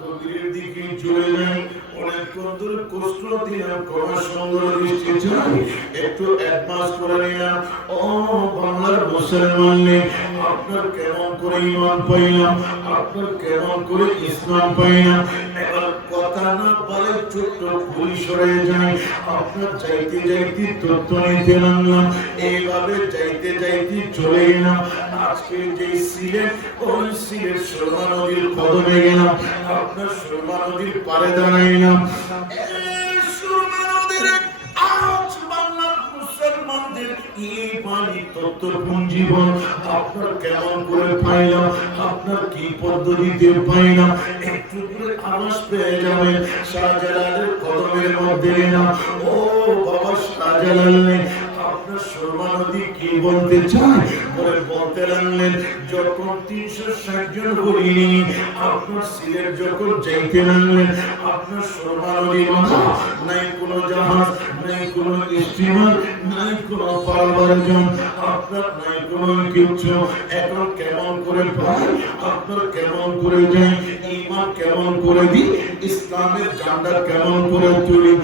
গভীরের দিকে চলে যায়, অনেক কদর কষ্ট দিলাম, ক্ষমা সুন্দর দৃষ্টি চাই, একটু অ্যাডভান্স করে নিলাম। ও বাংলার মুসলমান, আপনার কেমন করে ইমান পাইলাম, আপনার কেমন করে ইসলাম পাইলাম। এবার কথা না বলে ছোট্ট ভুল সরে যায়। আপনার যাইতে যাইতে তথ্য নিতে লাগলাম, এইভাবে যাইতে যাইতে চলে গেলাম। আজকে যে সিলেট, ওই সিলেট সুরমা নদীর কদমে গেলাম, আপনার সুরমা নদীর পাড়ে দাঁড়াইলাম। সুরমা নদীর আজ বাংলার মুসলমানদের ইমানি তত্ত্বপুঞ্জীবন আপনার কেমন করে পাইলাম, আপনার কি পদ্ধতিতে পাইলাম, একটু করে আওয়াজ পেয়ে যাবেন। শাহজালালের কদমের মধ্যে এলাম। ও বাবা শাহজালাল, আপনার সুরমা নদী কি বলতে চায় বলে বলতে লাগলেন, যখন 360 জন হরিণী আপনার সিলেট যখন যাইতে লাগলেন, আপনার সুরমা নদী মাথা নাই কোনো জাহাজ, নাই কোনো স্টিমার, নাই কোনো পারাবারজন, আপনার নাই কোনো কিছু। এখন কেমন করে পাই, আপনার কেমন করে যাই, ইমান কেমন করে দিই, ইসলামের ঝান্ডা কেমন করে তুলি,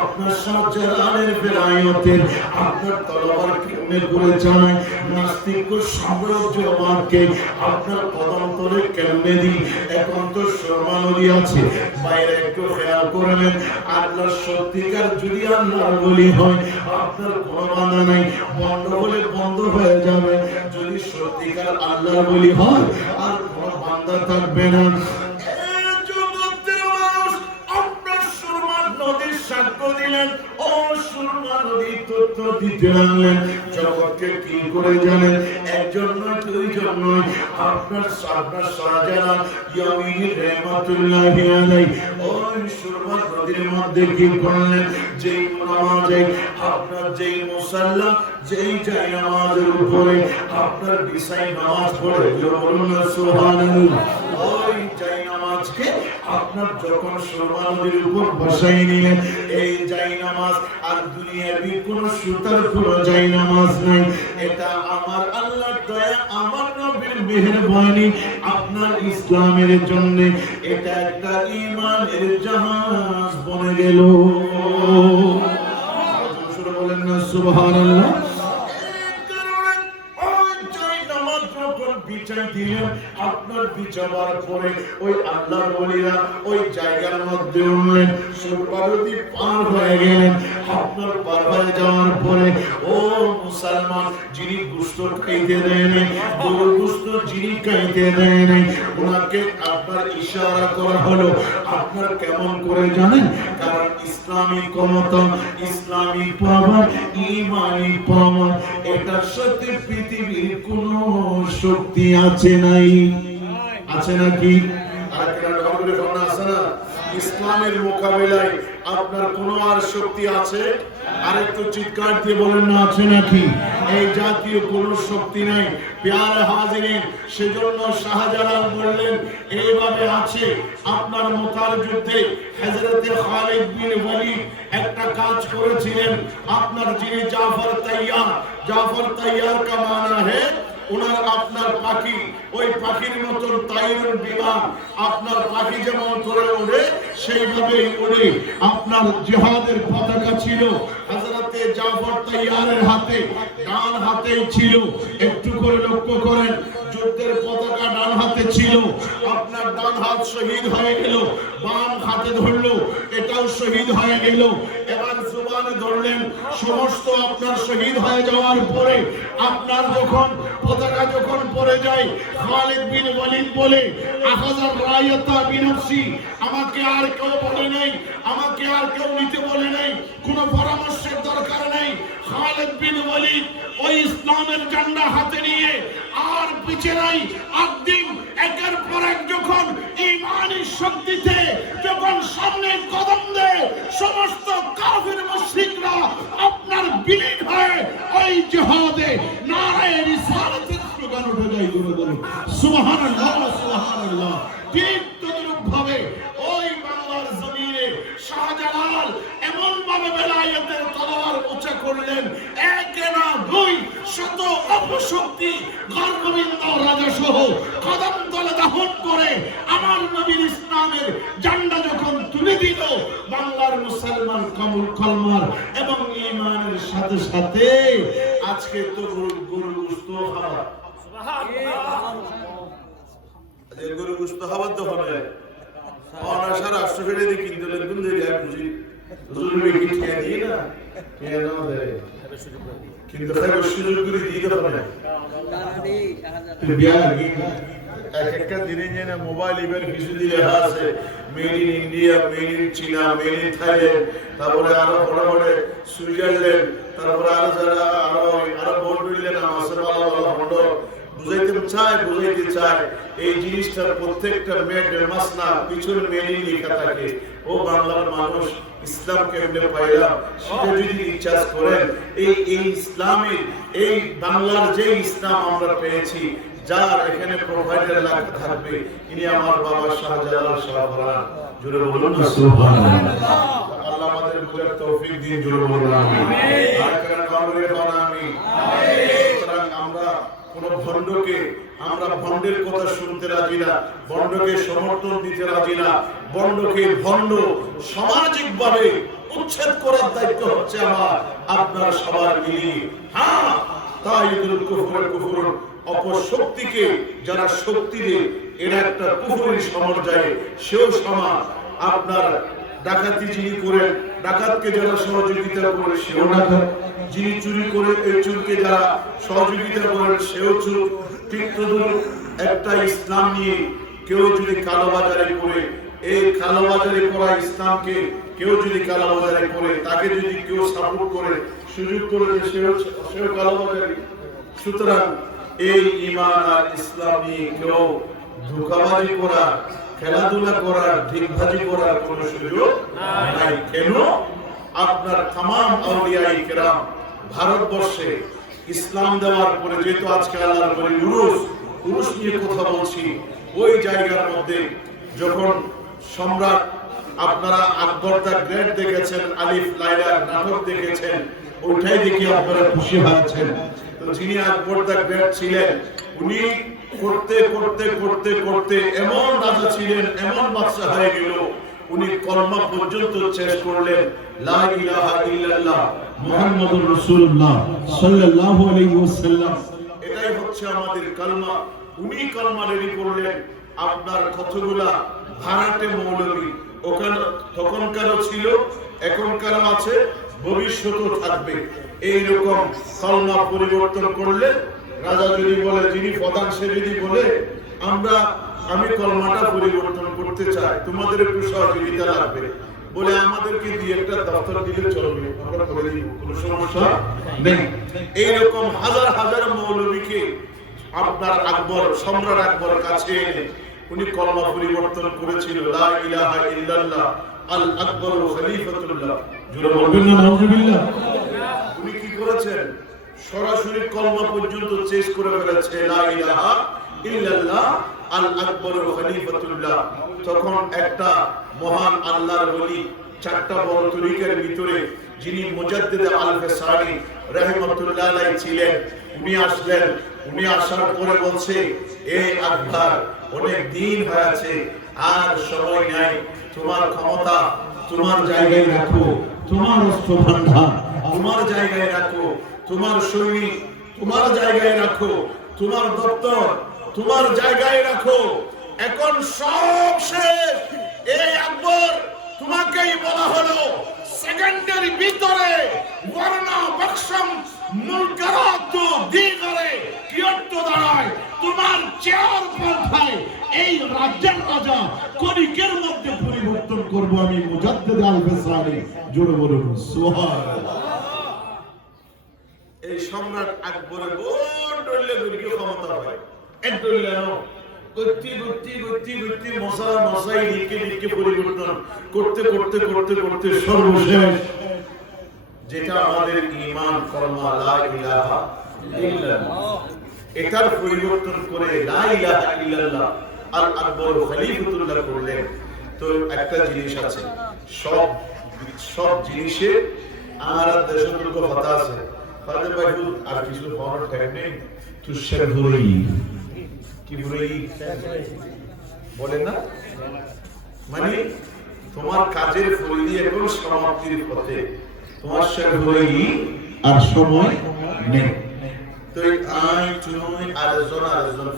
আপনার শাহজালালের বেলায়েতের আপনার তলোয়ার কেমনে করে চালায়, নাস্তিক সাম্রাজ্যবাদকে আপনার কদম তলে কেমনে দিই। এখন তো সুরমা নদী আছে, বাইরে একটু খেয়াল করবেন। আল্লাহ সত্যিকার যদি আল্লাহর বলি হয়, আপনার কোনো বাধা নাই, বন্ধ হলে বন্ধ হয়ে যাবে। যদি সত্যিকার আল্লাহর বলি হয়, আর কোনো বান্দা থাকবে না। সাক্ষ্য দিলেন, ও সুরমা নদী তথ্য দিতে লাগলেন। জগৎকে কি করে জানেন, একজন নয়, দুইজন নয়, আপনার শাহজালাল ইয়ামিনী রহমাতুল্লাহি আলাইহি ওই সুরমা নদীর মধ্যে কি করলেন, যেই নামাজে আপনার যেই মুসাল্লা, যেই জায় নামাজের উপরে আপনার বিছাই নামাজ পড়ে, বলুন না সুবহানাল্লাহ। ওই জায় নামাজকে আপনার যখন সুরমা নদীর উপর বসাই নিলেন, এই জায় নামাজ আর দুনিয়াবি কোন সুতার কোন জায় নামাজ নাই। এটা আমার আল্লাহর দয়া, আমার নবীর মেহেরবানি আপনার ইসলামের জন্য। এটা একটা ঈমানের জাহাজ বনে গেল। বলেন না সুবহানাল্লাহ। আপনার বিচার পরে ওই আল্লাহর ওলিরা ওই জায়গার মধ্যে উঠলেন, সুরমা নদী পার হয়ে গেলেন। আপনার পার হয়ে যাওয়ার পরে ও মুসলমান, যিনি গোশত খাইতে দেয় নাই, গরুর গোশত যিনি খাইতে দেয় নাই, ওনাকে আপনার ইশারা করা হলো। আপনার কেমন করে জানেন, কারণ ইসলামী ক্ষমতা, ইসলামী পাওয়ার, ঈমানী পাওয়ার, এটার সাথে পৃথিবীর কোন শক্তি আছে নাই, আছে নাকি? আর আছে না? ইসলামের মোকাবিলায় আপনার কোন আর শক্তি আছে? আরেকটু চিৎকার দিয়ে বলেন না, আছে নাকি? এই জাতীয় কোন শক্তি নাই। প্যারে হাজিরিন, সেজন্য শাহজালাল বললেন এইভাবে আছে। আপনার মোতার যুদ্ধে হযরতে খালিদ বিন ওয়ালিদ একটা কাজ করেছিলেন। আপনার যিনি জাফর তাইয়ার কা মানা হে ওনার আপনার পাখি, ওই পাখির মতন তাইরুল বিমান, আপনার পাখি যেমন করে ওড়ে সেইভাবেই ওড়ে। আপনার জিহাদের পতাকা ছিল হযরতে জাফর তাইয়ারের হাতে, ডান হাতেই ছিল। একটু করে লক্ষ্য করেন, যুদ্ধের পতাকা ডান হাতে ছিল, আপনার ডান হাত শহীদ হয়ে গেল, বাম হাতে ধরলো, এটাও শহীদ হয়ে গেল। এবার জুবানে ধরলেন, সমস্ত আপনার শহীদ হয়ে যাওয়ার পরে আপনার যখন পতাকা যখন পড়ে যায়, খালিদ বিন ওয়ালিদ বলে আখাযার রায়াতা বিনফসি, আমাকে আর কেউ বলে নাই, আমাকে আর কেউ নিতে বলে নাই, কোনো পরামর্শের দরকার নেই। খালিদ বিন ওয়ালিদ ওই ইসলামের ঝান্ডা হাতে নিয়ে আর পিছে নাই। একদিন একের পর এক যখন ঈমানী শক্তিতে যখন সামনে কদম দেয়, সমস্ত কাফির মুশরিকরা আপনার বিলীন হয়ে ওই জিহাদে নারায়ে রিসালাতের স্লোগান উঠে যায়। সুবহানাল্লাহ, সুবহানাল্লাহ। ঠিক তদ্রূপ ভাবে ওই বাংলার জমিনে শাহজালাল এমন ভাবে বেলায়েতের তলোয়ার উঁচা করলেন, এক না দুই শত অপশক্তি গর্গবিন্দ রাজা সহ কদম তলে দাহন করে আমার নবীর ইসলামের ঝান্ডা যখন তুলে দিল, বাংলার মুসলমান কলমার এবং ঈমানের সাথে সাথে আজকে তো গরু গোশত খাওয়া, গরু গোশত খাবার তো হবে অনাশা রাষ্ট্র ফেলে দিয়ে কিনতে লাগবেন যে গায়ে বুঝি জরুরি কি খেয়ে দিয়ে না খেয়ে না দেয়, কিন্তু তাকে সুযোগ করে দিতে পারে এক একটা দিনে যে না মোবাইল এবার কিছু দিয়ে আছে made in India, made in চীনা, মেড ইন থাইল্যান্ড, তারপরে আরো বড় বড় সুইজারল্যান্ড, তারপরে আরো যারা আরো ভোট দিলেন আমাদের ভোট বুঝাইতে চায় এই জিনিসটার প্রত্যেকটা মেড মাসনা পিছনে মেনে লেখা থাকে। ও বাংলার মানুষ ইসলাম কেমনে পাইলাম সেটা যদি রিচার্জ করেন, এই ইসলামের এই বাংলার যে ইসলাম আমরা পেয়েছি, যার এখানে প্রোভাইডার লাগতে থাকবে, ইনি আমার বাবা শাহজালাল শাহজালাল। জোরে বলুন না সুবহানাল্লাহ। আল্লাহ আমাদের বুঝার তৌফিক দিন, জোরে বলুন আমিন। আর কারণ কামরে বানামি আমিন। আমরা কোন ভণ্ডকে, আমরা ভণ্ডের কথা শুনতে রাজি না, ভণ্ডকে সমর্থন দিতে রাজি না, ভণ্ড সামাজিক ভাবে উচ্ছেদ করার দায়িত্ব হচ্ছে আমার আপনার সবার মিলিয়ে। হ্যাঁ, তাই কুফর অপশক্তিকে যারা শক্তি দেয় এরা একটা কুফরের সমর্যায়ে, সেও সমান। আপনার ডাকাতি যিনি করেন, ডাকাতকে যারা সহযোগিতা করে সেও ডাকাত, যিনি চুরি করে এই চুরকে যারা সহযোগিতা করেন সেও চুর। ঠিক তদুর একটা ইসলাম নিয়ে কেউ যদি কালোবাজারি করে, এই কালোবাজারি করা ইসলামকে কেউ যদি কালোবাজারি করে, তাকে যদি কেউ সাপোর্ট করে সুযোগ করে সেও কালোবাজারি। সুতরাং এই ঈমান আর ইসলাম নিয়ে কেউ ধোঁকাবাজি করা, খেলাধুলা করার, ঢিকবাজি করার কোন সুযোগ নাই। কেন? আপনার তামাম আউলিয়ায়ে কেরাম ভারতবর্ষে ইসলাম দেওয়ার পরে, যেহেতু আজকে আল্লাহর বলি উরুস নিয়ে কথা বলছি, ওই জায়গার মধ্যে যখন সম্রাট, আপনারা আকবর দা গ্রেট দেখেছেন, আলিফ লায়লার নাটক দেখেছেন, ওইটাই দেখে আপনারা খুশি হয়েছেন। তো যিনি আকবর দা গ্রেট ছিলেন, উনি করতে করতে করতে করতে এমন রাজা ছিলেন, এমন বাদশা হয়ে গেল, উনি কলমা পর্যন্ত শেষ করলেন, লা ইলাহা ইল্লাল্লাহ মুহাম্মাদুর রাসূলুল্লাহ সাল্লাল্লাহু আলাইহি ওয়াসাল্লাম। এটাই হচ্ছে আমাদের কলমা। উনি কলমা রেডি করলেন। আপনার কতগুলা ভাড়াটে মৌলবী ওখানে তখনকারও ছিল, এখনকারও আছে, ভবিষ্যতেও থাকবে। এইরকম কলমা পরিবর্তন করলে রাজা যদি বলে, যিনি প্রধান সে যদি বলে, আমি কলমাটা পরিবর্তন করতে চাই, তোমাদের একটু সহযোগিতা লাগবে, বলে আমাদেরকে দিয়ে একটা দপ্তর দিলে চলবে, আমরা করে দিব, কোনো সমস্যা নেই। এইরকম হাজার হাজার মৌলবীকে আপনার আকবর, সম্রাট আকবর কাছে এনে উনি কলমা পরিবর্তন করেছিল, লা ইলাহা ইল্লাল্লাহ আল আকবর খলিফাতুল্লাহ। জোরে বলবেন না নাউজুবিল্লাহ। উনি কি করেছেন? সরাসরি কলমা পর্যন্ত শেষ করে ফেলেছে, লা ইলাহা ইল্লাল্লাহ আল আকবর খলিফাতুল্লাহ। তখন একটা মহান আল্লাহর ওলি, চারটা বড় তরিকার ভিতরে যিনি মুজাদ্দিদ আল-ফিসানি রাহিমাতুল্লাহ আলাইহি ছিলেন, উনি আসলেন। উনি আসার পরে বলছে, এই আকবর, অনেক দিন হয়েছে, আর সময় নাই, তোমার ক্ষমতা তোমার জায়গায় রাখো, তোমার অস্ত্র ভান্ডার তোমার জায়গায় রাখো, তোমার সৈনিক তোমার জায়গায় রাখো, তোমার দপ্তর তোমার জায়গায় রাখো, এখন সব শেষ। এই আকবর, তোমাকেই বলা হলো সেকেন্ডের ভিতরে ওয়ারনা বখশম মুলকারাত দিগরে কিয়ত দাঁড়ায়, তোমার চেয়ার পাল্টায় এই রাজ্যের রাজা কলিকের মধ্যে পরিবর্তন করব আমি, মুজাদ্দিদ আল-ফিসানি। জোরে বলুন সুবহানাল্লাহ। এই সম্রাট আকবরের বড় ডলে দুর্গে ক্ষমতা হয়, এক ডলে নাও গতি গতি গতি গতি মশাই লিখে পরিবর্তন করতে করতে করতে করতে সর্বশেষ যেটা আমাদের ঈমান, কলমা লা ইলাহা ইল্লাল্লাহ, এটার পরিবর্তন করে লা ইলাহা ইল্লাল্লাহ আল আকবর খলিফাতুল্লাহ করলেন। তো একটা জিনিস আছে, সব জিনিসে আমার দেশের কথা আছে, ফাদে ভাই আর কিছু পাওয়ার টাইম নেই তো শের ধরেই কি ধরেই বলে না মানে তোমার কাজের ফলি এখন সমাপ্তির পথে তোমার শের ধরেই আর সময় নেই তো আই তুমি আরেকজন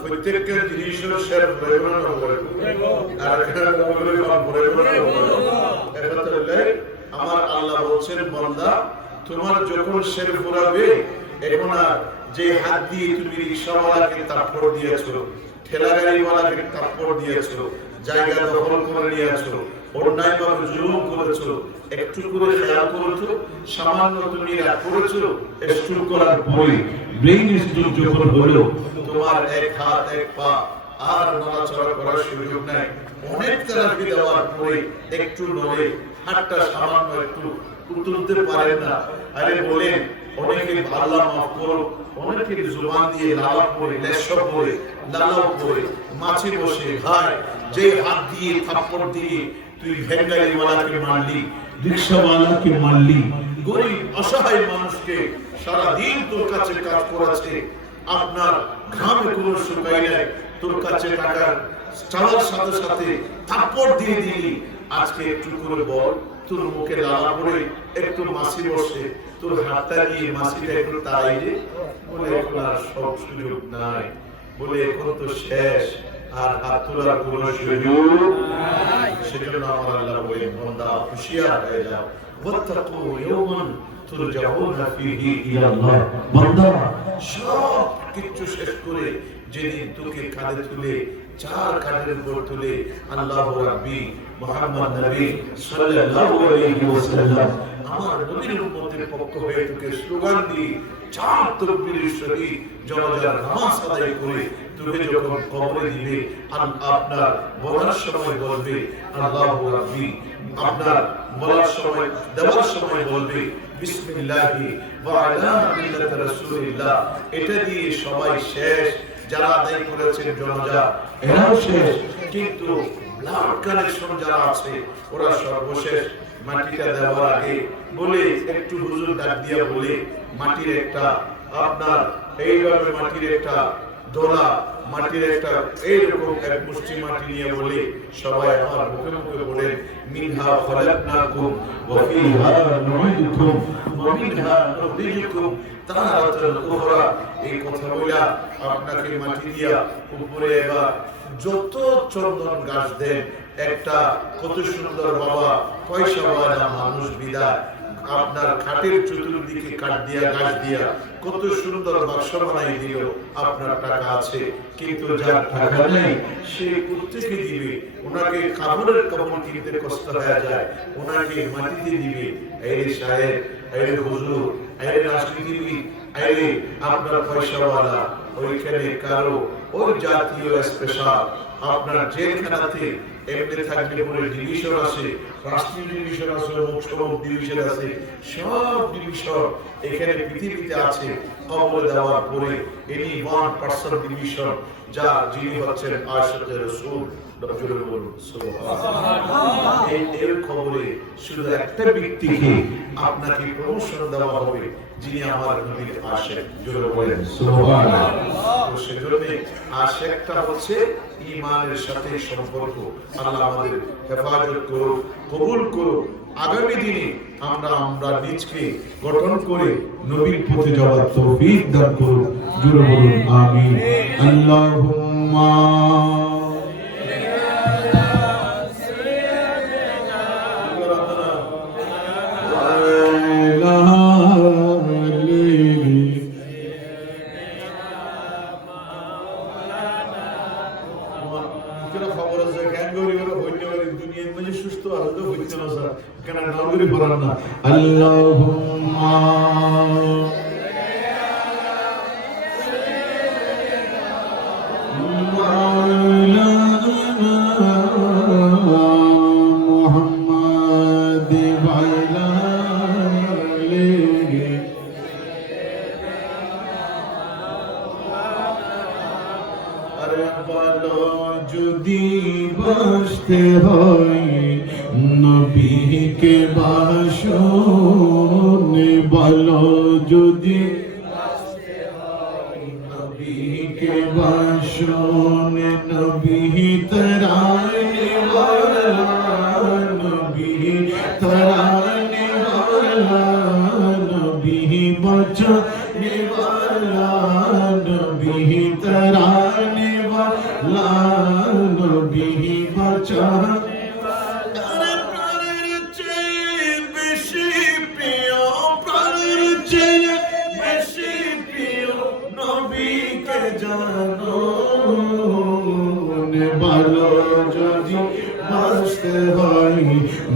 প্রত্যেকের জিনিসের শের ধরে না আর একটা বলে আমার আল্লাহ বলছেন বান্দা তোমার যখন শের ফুরাবে এখন আর যে হাত দিয়ে তুমি রিকশাওয়ালাকে তাপ্পড় দিয়েছো ঠেলা গাড়িওয়ালাকে তাপ্পড় দিয়েছো জায়গা দখল করে নিয়েছো অন্যায়ভাবে জুলুম করেছো একটু করে খেয়াল করেছো সামান্য তুমি রাগ করেছো একটু করার পরে ব্রেইন স্ট্রোক যখন হলো তোমার এক হাত এক পা আর নড়াচড়া করার সুযোগ নাই অনেক থেরাপি দেওয়ার পরে একটু নড়ে হাতটা সামান্য একটু তুলতে পারে না আরে বলেন অনেকে আল্লাহ মাফ করো অনেকে জুবান দিয়ে লালা পড়ে লেশব পড়ে লালাও পড়ে মাছি বসে ভাই যে হাত দিয়ে থাপ্পড় দিয়ে তুই ভেঙ্গালিওয়ালাকে মারলি রিকশাওয়ালাকে মারলি গরিব অসহায় মানুষকে সারা দিন তোর কাছে কাজ করেছে আপনার ঘামে কোনো শুকাই নাই তোর কাছে টাকা চাওয়ার সাথে সাথে থাপ্পড় দিয়ে দিলি আজকে একটু করে বল তোর মুখে লালা পড়ে একটু মাছি বসে তোর হাতটা দিয়ে মাছিটা একটু তাড়াই রে বলে এখন আর সব সুযোগ নাই বলে এখন তো শেষ আর হাত তোলার কোনো সুযোগ নাই সেজন্য আমার আল্লাহ বলে বান্দা হুঁশিয়ার হয়ে যাও ওয়াত্তাকু ইয়াওমান তুরজাউনা ফীহি ইলাল্লাহ বান্দা সব কিছু শেষ করে যেদিন তোকে কাঁধে তুলে চার কাঁধের উপর তুলে আল্লাহ রাব্বি মুহাম্মদ নবী সাল্লাল্লাহু আলাইহি ওয়াসাল্লাম আমার নবীর উম্মতের পক্ষ হয়ে তোকে স্লোগান দিয়ে চার তাকবীরের সহিত জানাজার নামাজ আদায় করে তোকে যখন কবরে দিবে আপনার বলার সময় বলবে আল্লাহু রাব্বি আপনার বলার সময় দেওয়ার সময় বলবে বিসমিল্লাহি ওয়া আলা মিল্লাতি রাসূলিল্লাহ এটা দিয়ে সবাই শেষ যারা আদায় করেছেন জানাজা এরাও শেষ কিন্তু ব্লাড কালেকশন যারা আছে ওরা সর্বশেষ মাটিটা দেওয়ার আগে বলে একটু হুজুর ডাক দিয়া বলে মাটির একটা আপনার এইভাবে মাটির একটা দোলা মাটির একটা এইরকম এক মুষ্টি মাটি নিয়ে বলে সবাই আমার মুখে মুখে বলেন মিনহা খলাকনাকুম ওয়া ফিহা নুঈদুকুম ওয়া মিনহা নুখরিজুকুম তারাতান উখরা এই কথা বলা আপনাকে মাটি দিয়া উপরে এবার যত চন্দন গাছ দেন একটা কত সুন্দর বাবা পয়সাওয়ালা মানুষ বিদায় আপনার খাটের চতুর্দিকে কাঠ দিয়া গাছ দিয়া কত সুন্দর বাক্স বানাই দিল আপনার টাকা আছে কিন্তু যার টাকা নেই সে কোত্থেকে দিবে ওনাকে কাপড়ের কাপড় কিনতে কষ্ট হয়ে যায় ওনাকে মাটিতে দিবে এই সাহেব এই হুজুর এই রাজনীতিবিদ এই আপনার পয়সাওয়ালা ওইখানে কারো ওই জাতীয় স্পেশাল আপনার জেলখানাতে এমনি থাকলে পরে ডিভিশন আছে রাষ্ট্রীয় ডিভিশন আছে মুখ্যমন্ত্রী ডিভিশন আছে সব ডিভিশন এখানে পৃথিবীতে আছে কবরে দেওয়ার পরে এনি 1% ডিভিশন যা যিনি হচ্ছেন আশিকে রাসূল নজরুল বলুন সুবহানাল্লাহ এই খবরে শুধু একটা ব্যক্তিকে আপনাকে প্রমোশন দেওয়া হবে যিনি আমার নবীর আশিক জোরে বলেন সুবহানাল্লাহ তো সেজন্য আশিকটা হচ্ছে ঈমানের সাথে সম্পর্ক আল্লাহ আমাদের হেফাজত করুন কবুল করুন আগামী দিনে আমরা নিজকে গঠন করে নবীর পথে যাওয়ার তৌফিক দান করুন জোরে বলুন আমিন আল্লাহুম্মা Allahumma Muhammad ba'ala alayhi Arbalo jodi bashte hoy নবীকে বাসনে বলো যদি बचाने वाला नबी तराने वाला नबी बचाने वाला प्राणের চেয়ে বেশি প্রিয় প্রাণের চেয়ে বেশি প্রিয় নবীকে জানো ভালো যদি বাসতে হয়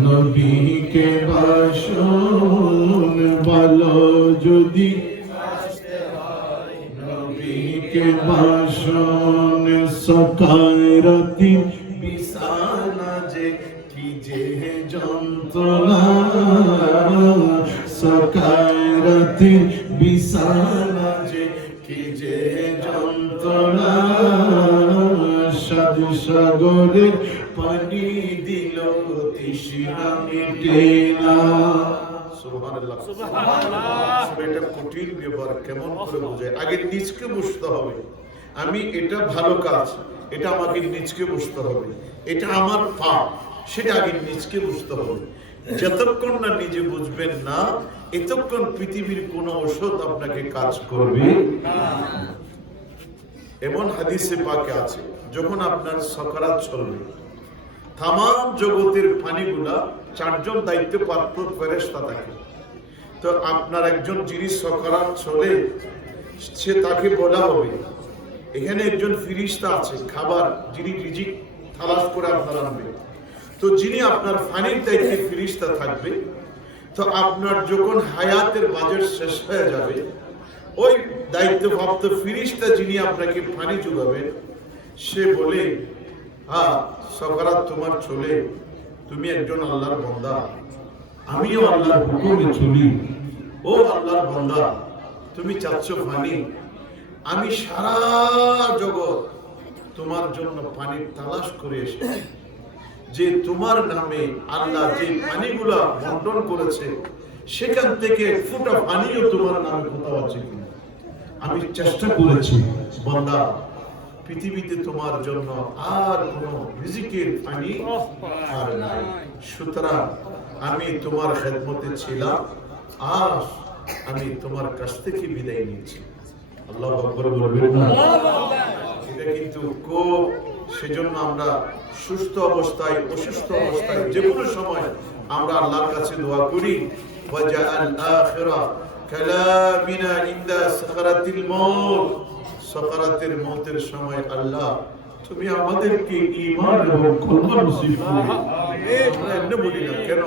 নবীকে বাসন ভালো যদি বাসতে হয় নবীকে বাসন সকারাতি বিছানা যে কি যে যন্ত্রণা সকারাতি বিছানা যে কি যে যন্ত্রণা সাগরের পানি দিল তৃষ্ণা মিটে না সুবহানাল্লাহ সুবহানাল্লাহ এটা কঠিন ব্যাপার কেমন করে বোঝায় আগে নিজকে বুঝতে হবে আমি এটা ভালো কাজ এটা আমাকে নিজকে বুঝতে হবে এটা আমার পাপ সেটা আগে নিজকে বুঝতে হবে যতক্ষণ না নিজে বুঝবেন না এতক্ষণ পৃথিবীর কোন ঔষধ আপনাকে কাজ করবে না এমন হাদিসে পাকে আছে যখন আপনার সকারাত চলবে তাম জগতের পানিগুলা চারজন দায়িত্বপ্রাপ্ত ফেরেশতা থাকে তো আপনার একজন যিনি সকারাত চলে সে তাকে বলা হবে এখানে একজন ফেরেশতা আছে খাবার যিনি রিজিক তালাশ করে আপনার আনবে তো যিনি আপনার পানির দায়িত্বে ফেরেশতা থাকবে তো আপনার যখন হায়াতের বাজেট শেষ হয়ে যাবে ওই দায়িত্বপ্রাপ্ত ফেরেশতা যিনি আপনাকে পানি যোগাবেন সে বলে হ্যাঁ সকারাত তোমার চলে তুমি একজন আল্লাহর বান্দা আমিও আল্লাহর হুকুমে চলি ও আল্লাহর বান্দা তুমি চাচ্ছ পানি আমি সারা জগৎ তোমার জন্য পানির তালাশ করে এসেছি যে তোমার নামে আল্লাহ যে পানিগুলা বন্টন করেছে সেখান থেকে এক ফোঁটা পানিও তোমার নামে কোথাও আছে কিনা আমি চেষ্টা করেছি বান্দা পৃথিবীতে তোমার জন্য আর কোনো রিজিকের পানি আর নাই সুতরাং আমি তোমার খেদমতে ছিলাম আর আমি তোমার কাছ থেকে বিদায় নিচ্ছি আল্লাহু আকবার বলবেন না এটা কিন্তু খুব সেজন্য আমরা সুস্থ অবস্থায় অসুস্থ অবস্থায় যে কোনো সময় আমরা আল্লাহর কাছে দোয়া করি ওয়াজআল আখিরা কালামিনা ইনদা সাকারাতিল মাউত সাকারাতের মওতের সময় আল্লাহ তুমি আমাদেরকে ঈমান এবং ক্ষমা নসিব করো আমিন বলি না কেন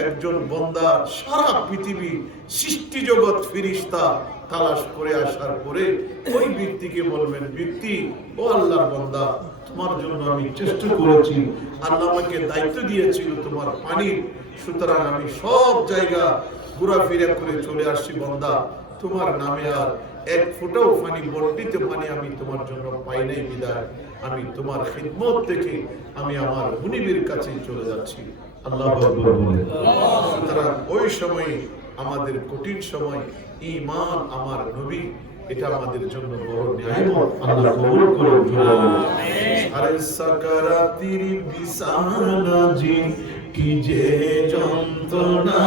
একজন বান্দা সারা পৃথিবী সৃষ্টি জগৎ ফেরেশতা তালাশ করে আসার পরে ওই ব্যক্তিকে বলবেন ব্যক্তি ও আল্লাহর বান্দা তোমার জন্য আমি চেষ্টা করেছি আল্লাহ আমাকে দায়িত্ব দিয়েছিল তোমার পানির সুতরাং আমি সব জায়গা ঘোরাফেরা করে চলে আসছি বান্দা তোমার নামে আর এক ফোঁটাও পানি বর্ণিত পানি আমি তোমার জন্য পাই নাই বিদায় আমি তোমার খিদমত থেকে আমি আমার মুনিবের কাছে চলে যাচ্ছি আল্লাহু আকবার বলে সুতরাং ওই সময় আমাদের কঠিন সময় ঈমান আমার নবী এটা আমাদের জন্য বড় নিয়ামত আল্লাহ কবুল করুন আমিন আরে সাকারাতির বিছানা জি কি যে যন্ত্রণা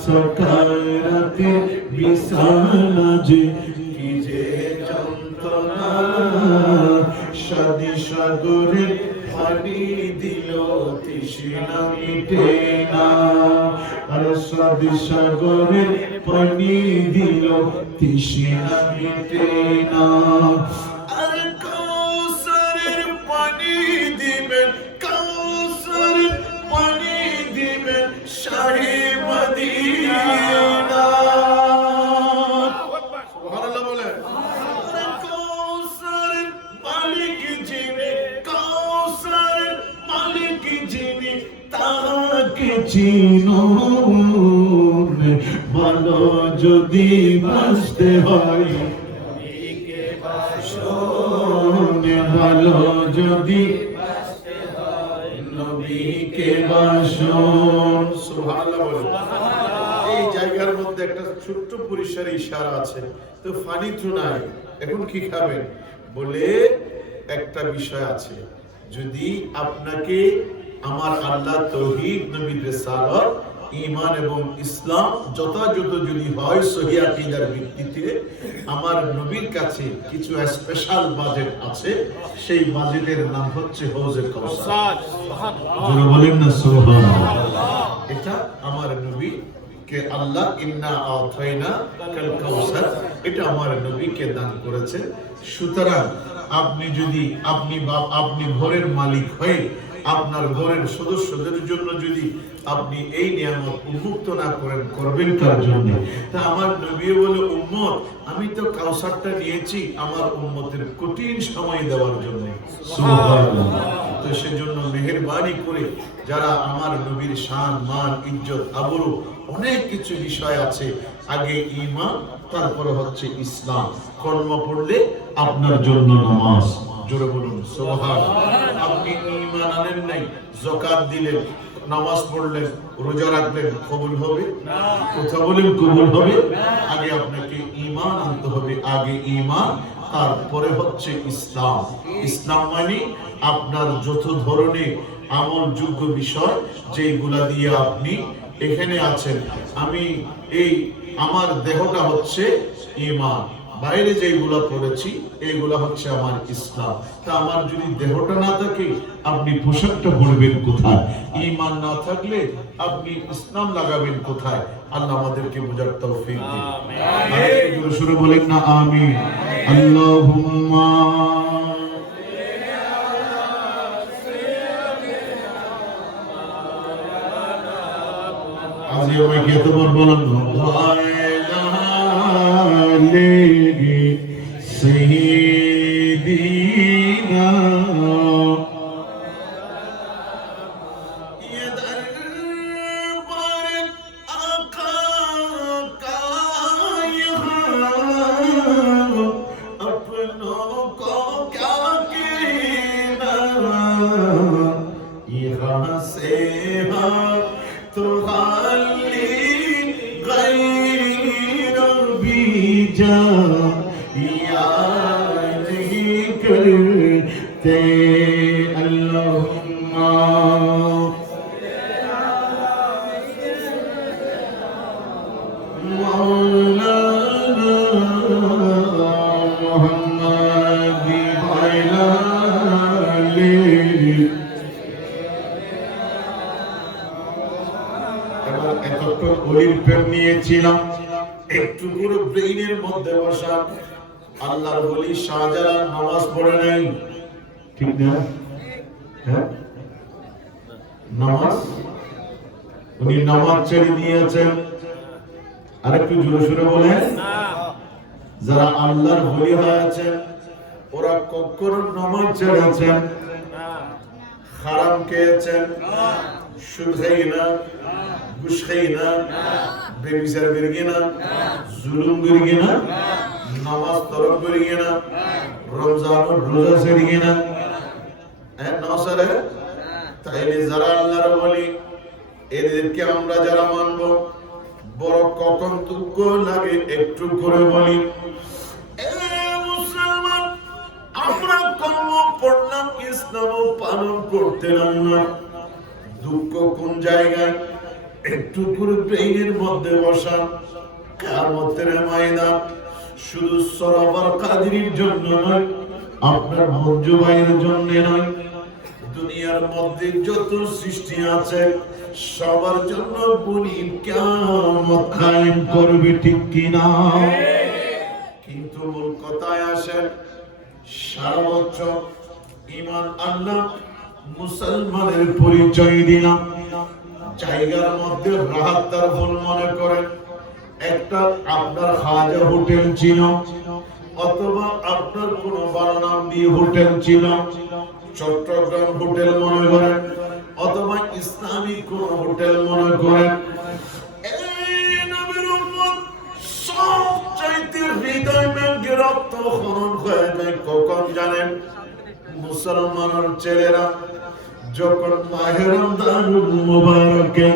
সাকারাতির বিছানা জি কি যে যন্ত্রণা সাগরের পানি দিল তৃষ্ণা মিটে না আরে সাগরের পানি দিল তৃষ্ণা মিটে না আরে কাউসারের পানি দিবেন কাউসারের পানি দিবেন শাহে মদিনা সুবহানাল্লাহ বলেন আরে কাউসারের মালিক যিনি কাউসারের মালিক যিনি তাকে চিনো ভালো যদি বাঁচতে হয় নবীকে বাসন ভালো যদি বাঁচতে হয় নবীকে বাসন সুবহানাল্লাহ বলেন এই জায়গার মধ্যে একটা ছোট্ট পরিসরে ইশারা আছে তো পানি তো নাই এখন কি খাবেন বলে একটা বিষয় আছে যদি আপনাকে আমার আল্লাহ তৌহিদ নবীর রিসালাত ঈমান এবং ইসলাম যথাযথ যদি হয় সহিহ আকীদার ভিত্তিতে, আমার নবীর কাছে কিছু স্পেশাল বাজেট আছে। সেই বাজেটের নাম হচ্ছে হৌজে কাউসার। যারা বলেন না সুবহানাল্লাহ। এটা আমার নবী কে আল্লাহ ইন্না আতাইনা কাল কাউসার, এটা আমার নবীকে দান করেছে। সুতরাং আপনি যদি আপনি ঘরের মালিক হয়ে আপনার ঘরের সদস্যদের জন্য যদি আপনি এই নিয়ামত উন্মুক্ত না করবেন কার জন্য? তা আমার নবী বলে, উম্মত আমি তো কাউসারটা নিয়েছি আমার উম্মতের কঠিন সময় দেওয়ার জন্য। সুবহানাল্লাহ। তো সেজন্য মেহেরবানি করে যারা আমার নবীর শান, মান, ইজ্জত, আবরু অনেক কিছু বিষয় আছে, আগে ঈমান, তারপরে হচ্ছে ইসলাম। কলমা পড়লে আপনার জন্য নামাজ। জোরে বলুন সুবহানাল্লাহ। আপনি ঈমান আনেন নাই, যাকাত দিলেন, নামাজ পড়লেন, রোজা রাখলেন, কবুল হবে না। কথা বলেন কবুল হবে? আগে আপনাকে ঈমান আনতে হবে। আগে ঈমান, তারপরে হচ্ছে ইসলাম। ইসলাম মানে আপনার যত ধরনের আমলযোগ্য বিষয় যেগুলা দিয়ে আপনি এখানে আছেন। আমি এই আমার দেহটা হচ্ছে ঈমান, বাইরে যেগুলা পড়েছি এইগুলা হচ্ছে আমার ইসলাম। তা আমার যদি দেহটা না থাকে আপনি পোশাকটা পরবেন কোথায়? ঈমান না থাকলে আপনি ইসলাম লাগাবেন কোথায়? আল্লাহ আমাদেরকে বোঝার তৌফিক দিন। আমিন। শুরু বলেন না আমিন। আল্লাহুম্মা আজি ওই কে তোমার বলেন سيدنا ये दरबार आका का यहाँ अपनों को क्या कहना, यहाँ से हाँ तो खाली गैर भी जा करते। अल्लाहुम्मा मौलाना मुहम्मद वाला ले। এবার এতক্ষণ ওলির প্রেম নিয়েছিলাম, একটু করে ব্রেইনের মধ্যে বসা। আল্লাহর ওলি শাহজালাল নামাজ পড়ে নাই, ঠিক না? হ্যাঁ, নামাজ উনি নামাজ ছেড়ে দিয়েছেন। আরেকটু জোরে সুরে বলেন। যারা আল্লাহর ওলি হয়েছেন ওরা কখনো নামাজ ছেড়েছেন, হারাম খেয়েছেন, সুদ খাই না, ঘুষ খাই না, বেবিচার করি না, জুলুম করি না, নামাজ তরক করি না, রমজান রোজা ছেড়ে না, নসরে। তাইলে যারা আল্লাহর ওলি এদেরকে আমরা যারা মানব, বড় কখন দুঃখ লাগে একটু করে বলি। মুসলমান, আমরা কর্ম পড়লাম, ইসলাম পালন করতে না, দুঃখ কোন জায়গায়? একটু করে ব্রেইনের মধ্যে বসা। কিয়ামতের ময়দান শুধু সরাবার কাদিরের জন্য নয়, আপনার মঞ্জু ভাইয়ের জন্য নয়, দুনিয়ার মধ্যে যত সৃষ্টি আছে সবার জন্য বলি কিয়ামত কায়েম করবে, ঠিক কিনা? কিন্তু মূল কথায় আসে, সারা বছর ঈমান আল্লাহ মুসলমানের পরিচয় দিলাম, জায়গার মধ্যে রাহাত তার ভুল মনে করেন। একটা আপনার খাজা হোটেল ছিল, অথবা আপনার কোন বড় নাম দিয়ে হোটেল ছিল, চট্টগ্রাম হোটেল মনে করেন, অথবা ইসলামিক কোন হোটেল মনে করেন। এই নবীর উম্মত সবচাইতে হৃদয় ব্যাংকে রক্ত খনন হয়ে যায় কখন জানেন? মুসলমানের ছেলেরা যখন মাহে রমজানুল মুবারকে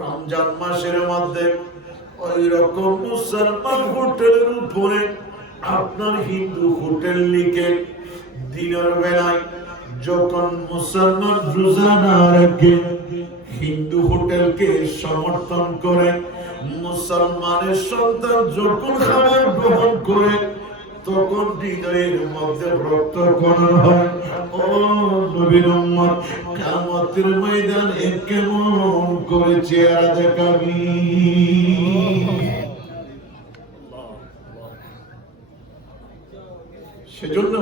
রমজান মাসের মধ্যে ওই রকম মুসলমান হোটেলের উপরে আপনার হিন্দু হোটেল লিখে দিনের বেলায় যখন মুসলমান রোজা না রাখে, হিন্দু হোটেলকে সমর্থন করে মুসলমানের সন্তান যখন খাবার গ্রহণ করে তখন হৃদয়ের মধ্যে রক্তক্ষরণ হয়। ও নবীর উম্মত, কিয়ামতের ময়দানে কেমন করে চেহারা দেখাবি? সেজন্য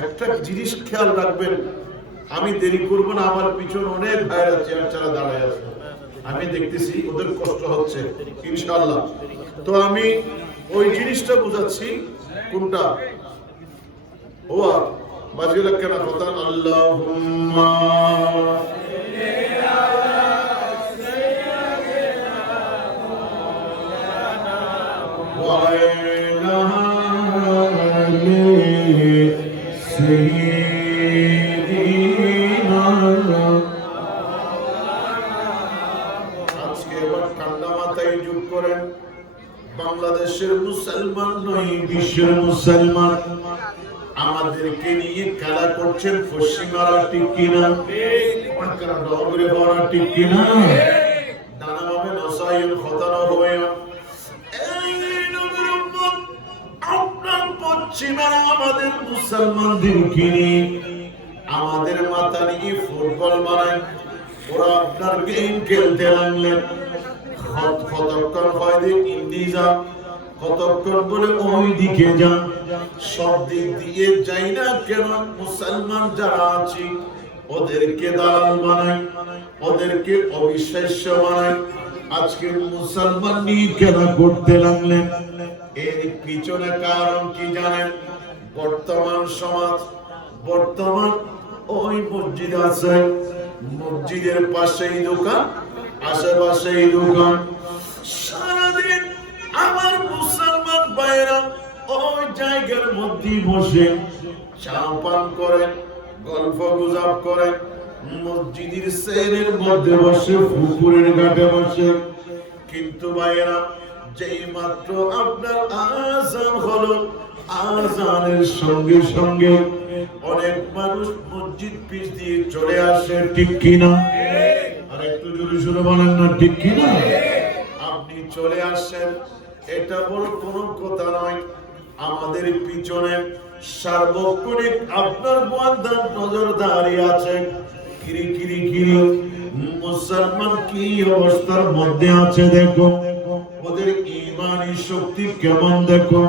একটা জিনিস খেয়াল রাখবেন, আমি দেরি করবো না, আমার পিছনে অনেক ভাইরা চেয়ার ছাড়া দাঁড়ায় আছে, আমি দেখতেছি ওদের কষ্ট হচ্ছে ইনশাআল্লাহ। তো আমি ওই জিনিসটা বুঝাচ্ছি। কোনটা? ও বাজিয়ে কেন কথা? আল্লাহুম্মা বাংলাদেশের মুসলমান নয়, বিশ্বের মুসলমান আমাদেরকে নিয়ে খেলা করছেন। পশ্চিমারা ঠিক কিনা? ঠিক কিনা? দানাভাবে নসাইল খতানো হয়ে আপনার পশ্চিমারা আমাদের মুসলমানদেরকে নিয়ে আমাদের মাথা নিয়ে ফুটবল বানায়। ওরা আপনার গেম খেলতে লাগলেন। কতক্ষণ হয় যে ইন্দিজা, কতক্ষণ বলে ওই দিকে যান। সব দিক দিয়ে যাই না কেন মুসলমান যারা আছি ওদেরকে দালাল বানাই, ওদেরকে অবিশ্বাস্য বানাই। আজকে মুসলমান নিয়ে কেন করতে লাগলেন? এর পিছনে কারণ কি জানেন? বর্তমান সমাজ, বর্তমান ওই মসজিদ আছে, মসজিদের পাশেই দোকান, আশেপাশেই দোকান। সারাদিন আমার মুসলমান ভাইরা ওই জায়গার মধ্যে বসে চা পান করে, গল্প গুজব করে, মসজিদের সেনের মধ্যে বসে, পুকুরের ঘাটে বসে। কিন্তু ভাইরা যেই মাত্র আপনার আযান হলো, আযানের সঙ্গে সঙ্গে অনেক মানুষ মসজিদ পিছ দিয়ে চলে আসে। ঠিক কিনা? আর একটু জোরে জোরে বলেন না, ঠিক কিনা? আপনি চলে আসেন, এটা বড় কোনো কথা নয়। আমাদের পিছনে সার্বক্ষণিক আপনার মুয়াজ্জিন নজরদারি আছে। কিরি কিরি কিরি মুসলমান কি অবস্থার মধ্যে আছে দেখো, ওদের ঈমানি শক্তি কেমন দেখো।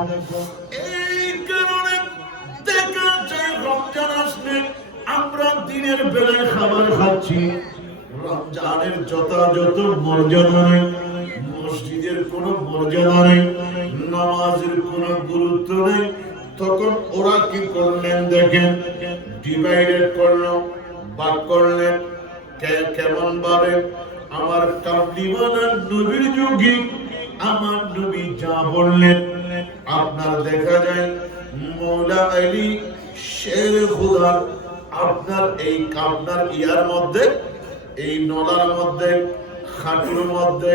এই কারণে দেখা যায় রমজান আসলে আমরা দিনের বেলায় খাবার খাচ্ছি, রমজানের যথাযথ মর্যাদা নেই, মসজিদের কোনো মর্যাদা নেই, নামাজের কোনো গুরুত্ব নেই। তখন ওরা কি করলেন দেখেন, ডিভাইডেড করলো, ভাগ করলেন। কেমন ভাবে? আমার কামলিওয়ালা নবীর যুগে আমার নবী যা বললেন, আপনার দেখা যায় মৌলা আলী শের খুদা আপনার এই আপনার ইয়ার মধ্যে, এই নলার মধ্যে, খাটুর মধ্যে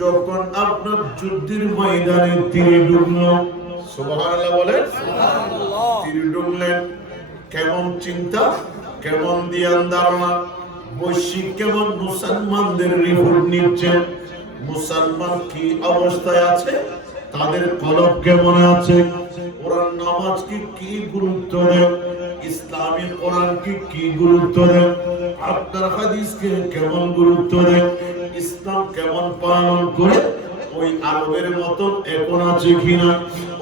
যখন আপনার যুদ্ধের ময়দানে তীরে ঢুকলো, সুবহানাল্লাহ বলেন, তীরে ঢুকলেন। কেমন চিন্তা, কেমন ধ্যান ধারণা, বৈশ্বিক কেমন মুসলমানদের রিপোর্ট নিচ্ছেন, মুসলমান কি অবস্থায় আছে, তাদের কলব কেমন আছে, ওরা নামাজকে কি গুরুত্ব দেয়, ইসলামী কোরআনকে কি গুরুত্ব দেয়, আপনার হাদিসকে কেমন গুরুত্ব দেয়, ইসলাম কেমন পালন করে, ওই আরবের মতন এখন আছে কিনা।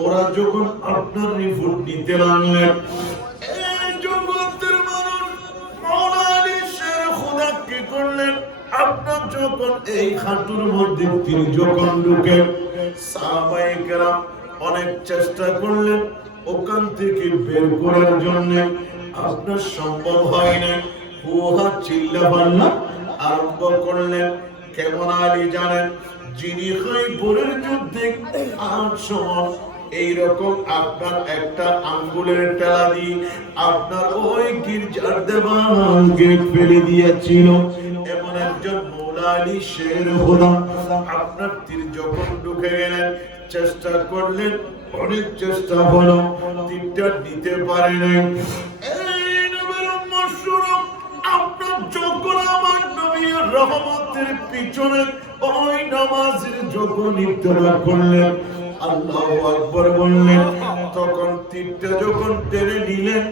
ওরা যখন আপনার রিপোর্ট নিতে লাগলেন, আপনার যখন এই খাটুর মধ্যে তিনি যখন ঢুকে, সাহাবায়ে কেরাম অনেক চেষ্টা করলেন ওখান থেকে বের করার জন্য, আপনার সম্ভব হয় না। হুহা চিল্লাপাল্লা আরম্ভ করলেন। কেমন আলী জানেন, যিনি খাইবরের যুদ্ধে 800 এইরকম আপনার একটা আঙ্গুলের টেলা দিয়ে আপনার ওই গির্জার দেওয়ালকে ফেলে দিয়েছিল, এমন একজন মৌলা আলী শের খোদা আপনার তীর যখন ঢুকে গেলেন, চেষ্টা করলেন, অনেক চেষ্টা হলো, তীরটা নিতে পারে নাই। এই নবীর উম্মত শুনো, আপনার যখন আমার নবী রহমতের পিছনে ওই নামাজের যখন ইবতিদা করলেন, আল্লাহু আকবার বললেন, তখন তীরটা যখন টেনে নিলেন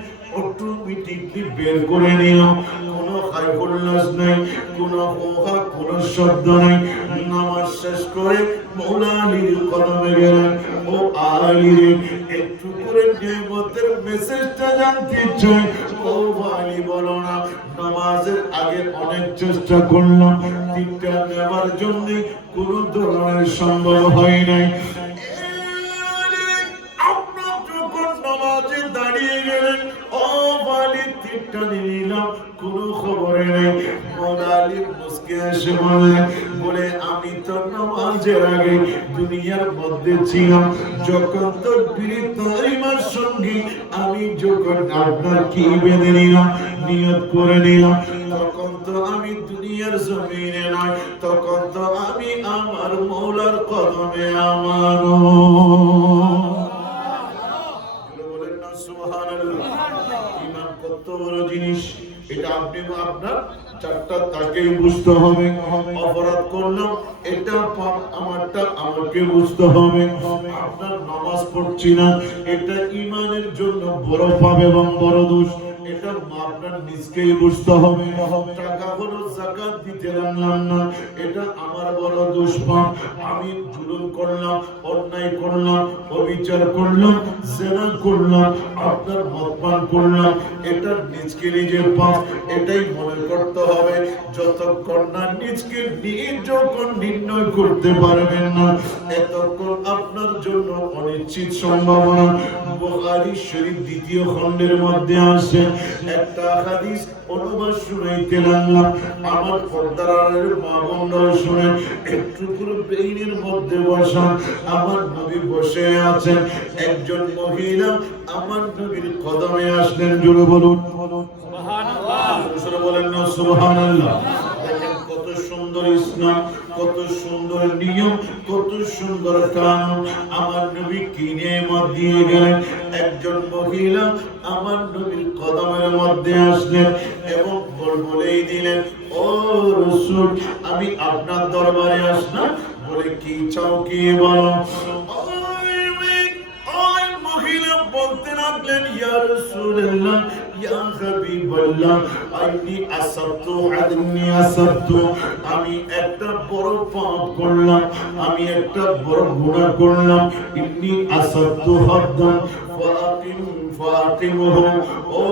অটোমেটিকলি বের করে নিল। কোনো হাইহুল্লাস নাই, কোনো হোহা, কোনো শব্দ নাই। নামাজ শেষ করে মৌলা আলীর কদমে গেলেন। ও আলী রে, একটু করে নিয়ামতের মেসেজটা জানতে চাই। ও আলী বলো না, নামাজের আগে অনেক চেষ্টা করলাম, তীরটা নেওয়ার জন্য কোনো ধরনের সম্ভব হয় নাই। আপনার যখন নামাজে দাঁড়িয়ে গেলেন, ও আলী তীরটা নিলাম, কোনো খবরে নেই। মৌলা আলী মুস্কে এসে বললেন, বলে আমি তো নামাজের আগে দুনিয়ার মধ্যে ছিলাম, যখন তো বিরিতারিমার সঙ্গে আমি যখন আপনার কি বেঁধে নিলাম, নিয়ত করে নিলাম, তখন তো আমি দুনিয়ার জমিনে নয়, তখন তো আমি আমার মৌলার কদমে আমানো। বলেন না সুবহানাল্লাহ। ঈমান কত বড় জিনিস, এটা আপনি আপনার চারটা তাকেই বুঝতে হবে। অপরাধ করলাম, এটা পাপ আমারটা আমাকে বুঝতে হবে। আপনার নামাজ পড়ছি না, এটা ঈমানের জন্য বড় পাপ এবং বড় দোষ, এটা আপনার নিজকেই বুঝতে হবে। টাকা হলো যাকাত দিতে পারলাম না, এটা আমার বড় দোষ পাপ। আমি জুলুম করলাম, অন্যায় করলাম, অবিচার করলাম, জেনা করলাম, আপনার মদ পান করলাম, এটা নিজকে নিজে পাপ, এটাই মনে করতে হবে। যতক্ষণ না নিজকে নিজ যখন নির্ণয় করতে পারবেন না, এতক্ষণ আপনার জন্য অনিশ্চিত সম্ভাবনা। বুখারী শরীফ দ্বিতীয় খণ্ডের মধ্যে আছে একটা হাদিস, অনুবাদ শুনাইতে লাগলাম। আমার পর্দারের মা বোনরাও শুনেন, একটু করে ব্রেইনের মধ্যে বসা। আমার নবী বসে আছেন, একজন মহিলা আমার নবীর কদমে আসলেন। জোরে বলুন সুবহানাল্লাহ। জোরে বলেন না সুবহানাল্লাহ। দেখেন কত সুন্দর ইসলাম, কত সুন্দর নিয়ম, কত সুন্দর কানুন আমার নবী কি নিয়ামত দিয়ে গেলেন। একজন মহিলা আমার নবীর কদমের মধ্যে আসলেন এবং বলেই দিলেন, ও রাসূল, আমি আপনার দরবারে আসলাম, বলে কি চাও, কি বলো। ওই মহিলা বলতে লাগলেন, ইয়া রাসূলুল্লাহ, ইয়া হাবিবাল্লাহ, আমি একটা বড় পাপ করলাম, আমি একটা বড় গুনাহ করলাম। ইন্নী আসাবতু হাদ্দান ফাকিমুহু। ও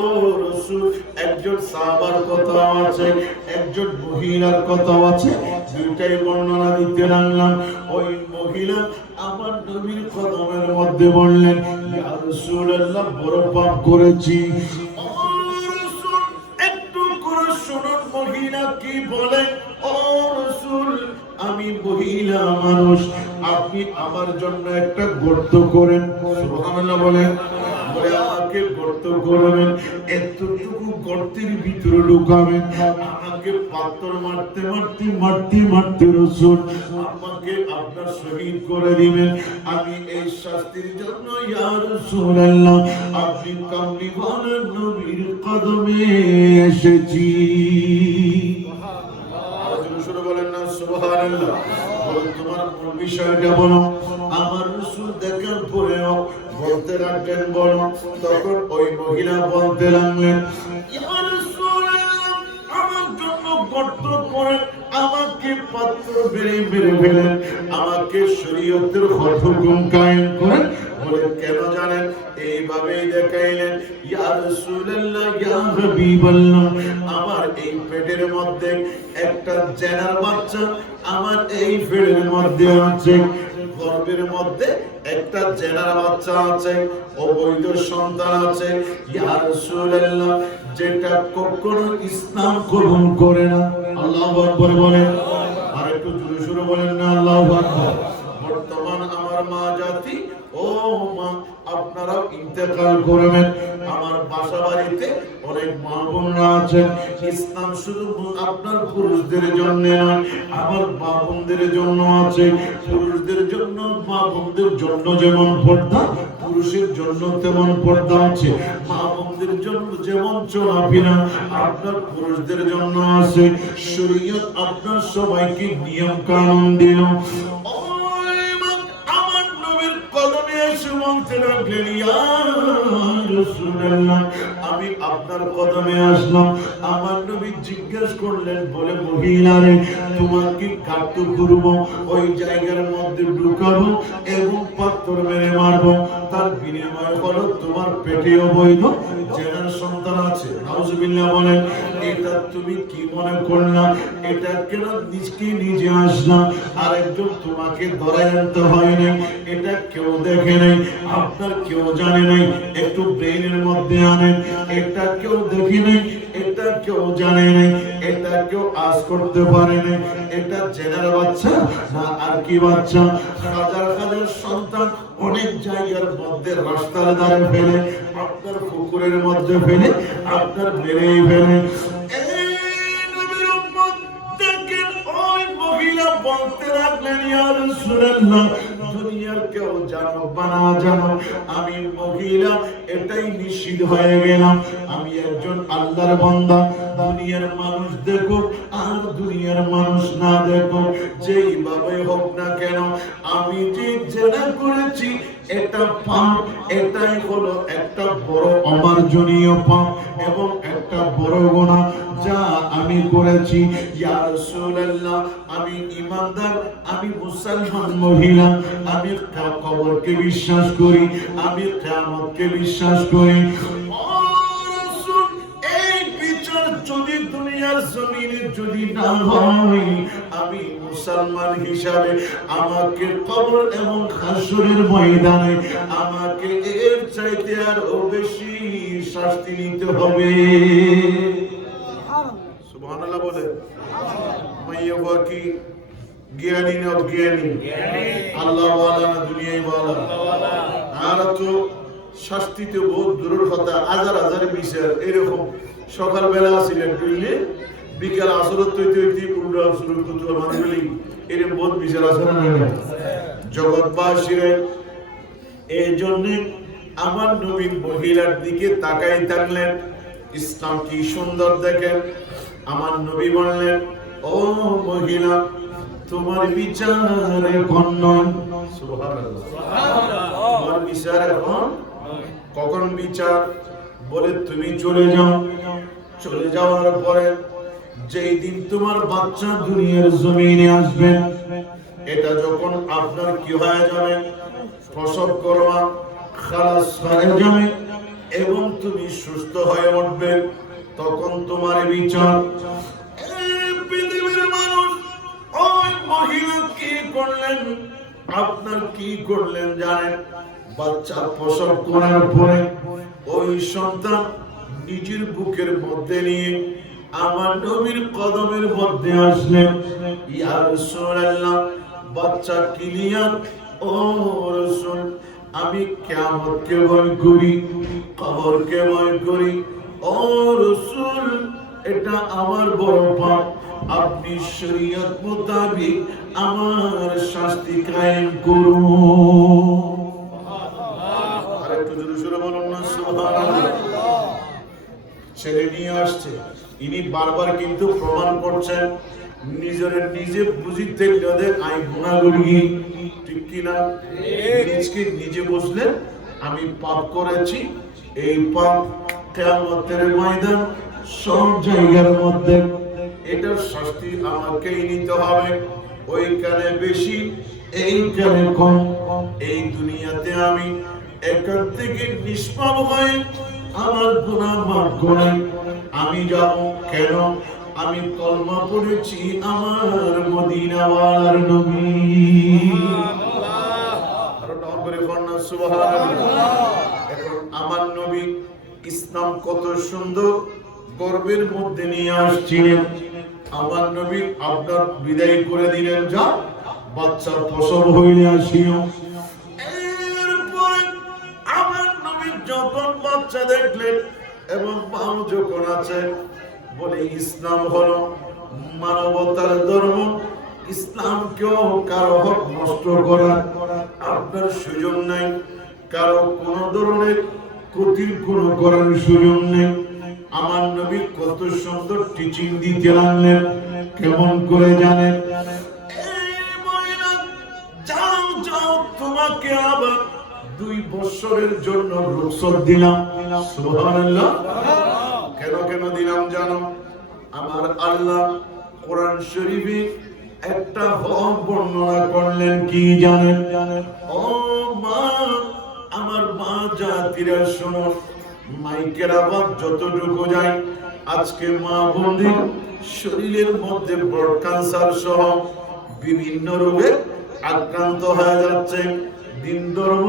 রাসূল, একজন সাহাবার কথা আছে, একজন মহিলার কথা আছে, দুইটাই বর্ণনা দিতে লাগলাম। ওই মহিলা আমার নবীর কদমের মধ্যে বললেন, ইয়া রাসূলুল্লাহ, বড় পাপ করেছি। মহিলা কি বলে, ও রাসূল, আমি মহিলা মানুষ, আপনি আমার জন্য একটা গর্ত করেন। সুবহানাল্লাহ বলেন। বলে আমাকে গর্ত করবেন, এতটুকু গর্তের ভিতরে ঢুকাবেন, আমাকে পাথর মারতে মারতে মারতে মারতে রাসূল আমাকে আপনার শহীদ করে দিবেন। আমি এই শাস্তির জন্য ইয়া রাসূলুল্লাহ আপনি কামলিওয়ালা নবীর কদমে এসেছি। বলেন না সুবহানাল্লাহ। তোমার বিষয়টা বলো। আমার রাসূল দেখার পরেও বলতে লাগলেন, বলো। তখন ওই মহিলা বলতে লাগলেন, ইয়া রাসূলুল্লাহ, আমার জন্য গর্ত করেন, আমাকে পাত্র বেড়ে বেড়ে ফেলেন, আমাকে শরীয়তের হুকুম কায়েম করেন। বলে কেন জানেন? এইভাবেই দেখাইলেন, ইয়া রাসূলুল্লাহ, ইয়া হাবিবাল্লাহ, আমার এই পেটের মধ্যে একটা জেনার বাচ্চা, আমার এই পেটের মধ্যে আছে, গর্ভের মধ্যে একটা জেনার বাচ্চা আছে, অবৈধ সন্তান আছে। ইয়া রাসূলুল্লাহ, যেটা কখনো ইসলাম কবুল করে না। আল্লাহু আকবার বলেন। আর একটু জোরে জোরে বলেন না আল্লাহু আকবার। বর্তমান আমার মা জাতি, ও মা, আপনারাও ইন্তেকাল করবেন। আমার বাসা বাড়িতে অনেক মা বোনরা আছেন। ইসলাম শুধু আপনার পুরুষদের জন্য নয়, আমার মা বোনদের জন্য আছে। পুরুষদের জন্য, মা বোনদের জন্য যেমন পর্দা, পুরুষের জন্য তেমন পর্দা আছে। মা বোন মানুষদের জন্য যেমন চলাফেরা আপনার পুরুষদের জন্য আছে, শরীয়ত আপনার সবাইকে নিয়ম কানুন দিল। আমার নবীর কদমে এসে বলতে লাগলেন, ইয়া রাসূলুল্লাহ, আমি আপনার কদমে আসলাম। আমার নবী জিজ্ঞেস করলেন, বলে মহিলারে, তোমাকে কাটু করব, ওই জায়গার মধ্যে ঢুকাবো এবং পাথর মেরে মারবো, তার বিনিময় হলো তোমার পেটে অবৈধ জেনার সন্তান আছে। নাউজুবিল্লাহ বলেন। এটা তুমি কি মনে করলা? এটা কেন নিজকে নিজে আসলাম? আরেকজন তোমাকে ধরায় আনতে হয় নাই, এটা কেউ দেখে নাই, আপনার কেউ জানে নাই, একটু ব্রেইনের মধ্যে আনেন। এটা কেউ দেখে নাই, এটা কেউ জানে নাই, এটা কেউ আজ করতে পারে নাই। এটা জেনার বাচ্চা না আর কি বাচ্চা? হাজার হাজার সন্তান অনেক জায়গার মধ্যে রাস্তার ধারে ফেলে, আপনার পুকুরের মধ্যে ফেলে, আপনার মেরেই ফেলে। বলতে লাগলেন, ইয়া রাসূলুল্লাহ, দুনিয়ার কেউ জানো বা না জানো, আমি মহিলা এটাই নিশ্চিত হয়ে গেলাম, আমি একজন আল্লাহর বান্দা। দুনিয়ার মানুষ দেখো আর দুনিয়ার মানুষ না দেখো, যেইভাবে হোক না কেন, আমি যে জেনা করেছি এটা পাপ, এটাই হলো একটা বড় অমার্জনীয় পাপ এবং একটা বড় গুনাহ যা আমি করেছি। ইয়া রাসূলুল্লাহ, আমি ইমানদার, আমি মুসলমান মহিলা, আমি কবরকে বিশ্বাস করি, আমি কিয়ামতকে বিশ্বাস করি। যদি দুনিয়ার জমিনে যদি না হয়, আমি মুসলমান হিসাবে আমাকে কবর এবং হাসরের ময়দানে আমাকে এর চাইতে আরো বেশি শাস্তি নিতে হবে। সুবহানাল্লাহ বলে। মাইয়া কি জ্ঞানী না অজ্ঞানী? আল্লাহ ওয়ালা না দুনিয়ায় ওয়ালা? আর তো শাস্তিতে বহুত দূরের কথা, হাজার হাজার বিচার এরকম। সকালবেলা ছিলেন বুঝলি, বিকেল আসরত তৈরি হইতে পুরো শুরু করতে মানুষগুলি এরকম বহুত বিচার আসর জগৎবাসীর। এই জন্য আমার নবী মহিলার দিকে তাকাই থাকলেন, ইসলাম কি সুন্দর দেখেন। আমার নবী বললেন, ও মহিলা, তোমার বিচার এখন নয়। সুবহানাল্লাহ। তোমার বিচার এখন কখন বিচার? বলে তুমি চলে যাও। চলে যাওয়ার পরে যেই দিন তোমার বাচ্চা দুনিয়ার জমিনে আসবে, এটা যখন আপনার কি হয়ে যাবে, প্রসব করবা, খালাস হয়ে যাবে এবং তুমি সুস্থ হয়ে উঠবে, তখন তোমার বিচার। পৃথিবীর মানুষ ওই মহিলা কি করলেন, আপনার কি করলেন জানেন? বাচ্চা প্রসব করার পরে ওই সন্তান নিজের বুকের মধ্যে নিয়ে আমার নবীর কদমের মধ্যে আসলেন। ইয়া রাসূলুল্লাহ, বাচ্চা ক্লিয়ার। ও রাসূল, আমি কিয়ামতকে ভয় করি, কবরকে ভয় করি। ও রাসূল, এটা আমার বড় পাপ, আপনি শরীয়ত মোতাবেক আমার শাস্তি কায়েম করুন। আরেকটু জোরে জোরে বলুন না সুবহানাল্লাহ। ছেলে নিয়ে আসছে, ইনি বারবার কিন্তু প্রমাণ করছেন নিজের নিজে বুঝিতে গেলে আই গুনাহ করি, ঠিক কি না? নিজকে নিজে বুঝলেন আমি পাপ করেছি, এই পাপ কিয়ামতের ময়দান সব জায়গার মধ্যে এটার শাস্তি আমাকেই নিতে হবে। ওইখানে বেশি, এইখানে কম। এই দুনিয়াতে আমি এখান থেকে নিষ্পাপ হয়ে আমার গুনাহ মাফ করেন। আমি যাব কেন? আমি কলমা পড়েছি আমার মদিনাওয়ালার নবী। আরো ডাউন করে পড়না সুবহানাল্লাহ। এখন আমার নবী ইসলাম কত সুন্দর গর্বের মধ্যে নিয়ে আসছিলেন। আমার নবী আপনার বিদায় করে দিলেন, যা বাচ্চার প্রসব হইলে আসিও। এরপরে আমার নবী যখন বাচ্চা দেখলেন এবং মাও যখন আছে, বলে ইসলাম হলো মানবতার ধর্ম। ইসলাম কেউ কারো হক নষ্ট করার আপনার সুযোগ নাই, কারো কোন ধরনের ক্ষতির কোনো করার সুযোগ নেই। আমার নবী কত সুন্দর টিচিং দিতে লাগলেন, কেমন করে জানেন? যাও যাও, তোমাকে আবার 2 বছরের জন্য রুখসত দিলাম। সুবহানাল্লাহ। কেন কেন দিলাম জানো? আমার আল্লাহ কোরআন শরীফে একটা হক বর্ণনা করলেন, কি জানেন? ও মা, আমার মা জাতিরা শোনো, মাইকের আওয়াজ যতটুকু যায়, আজকে মা বোনদের শরীরের মধ্যে ব্লাড ক্যান্সার সহ বিভিন্ন রোগে আক্রান্ত হয়ে যাচ্ছে। দিন ধর্ম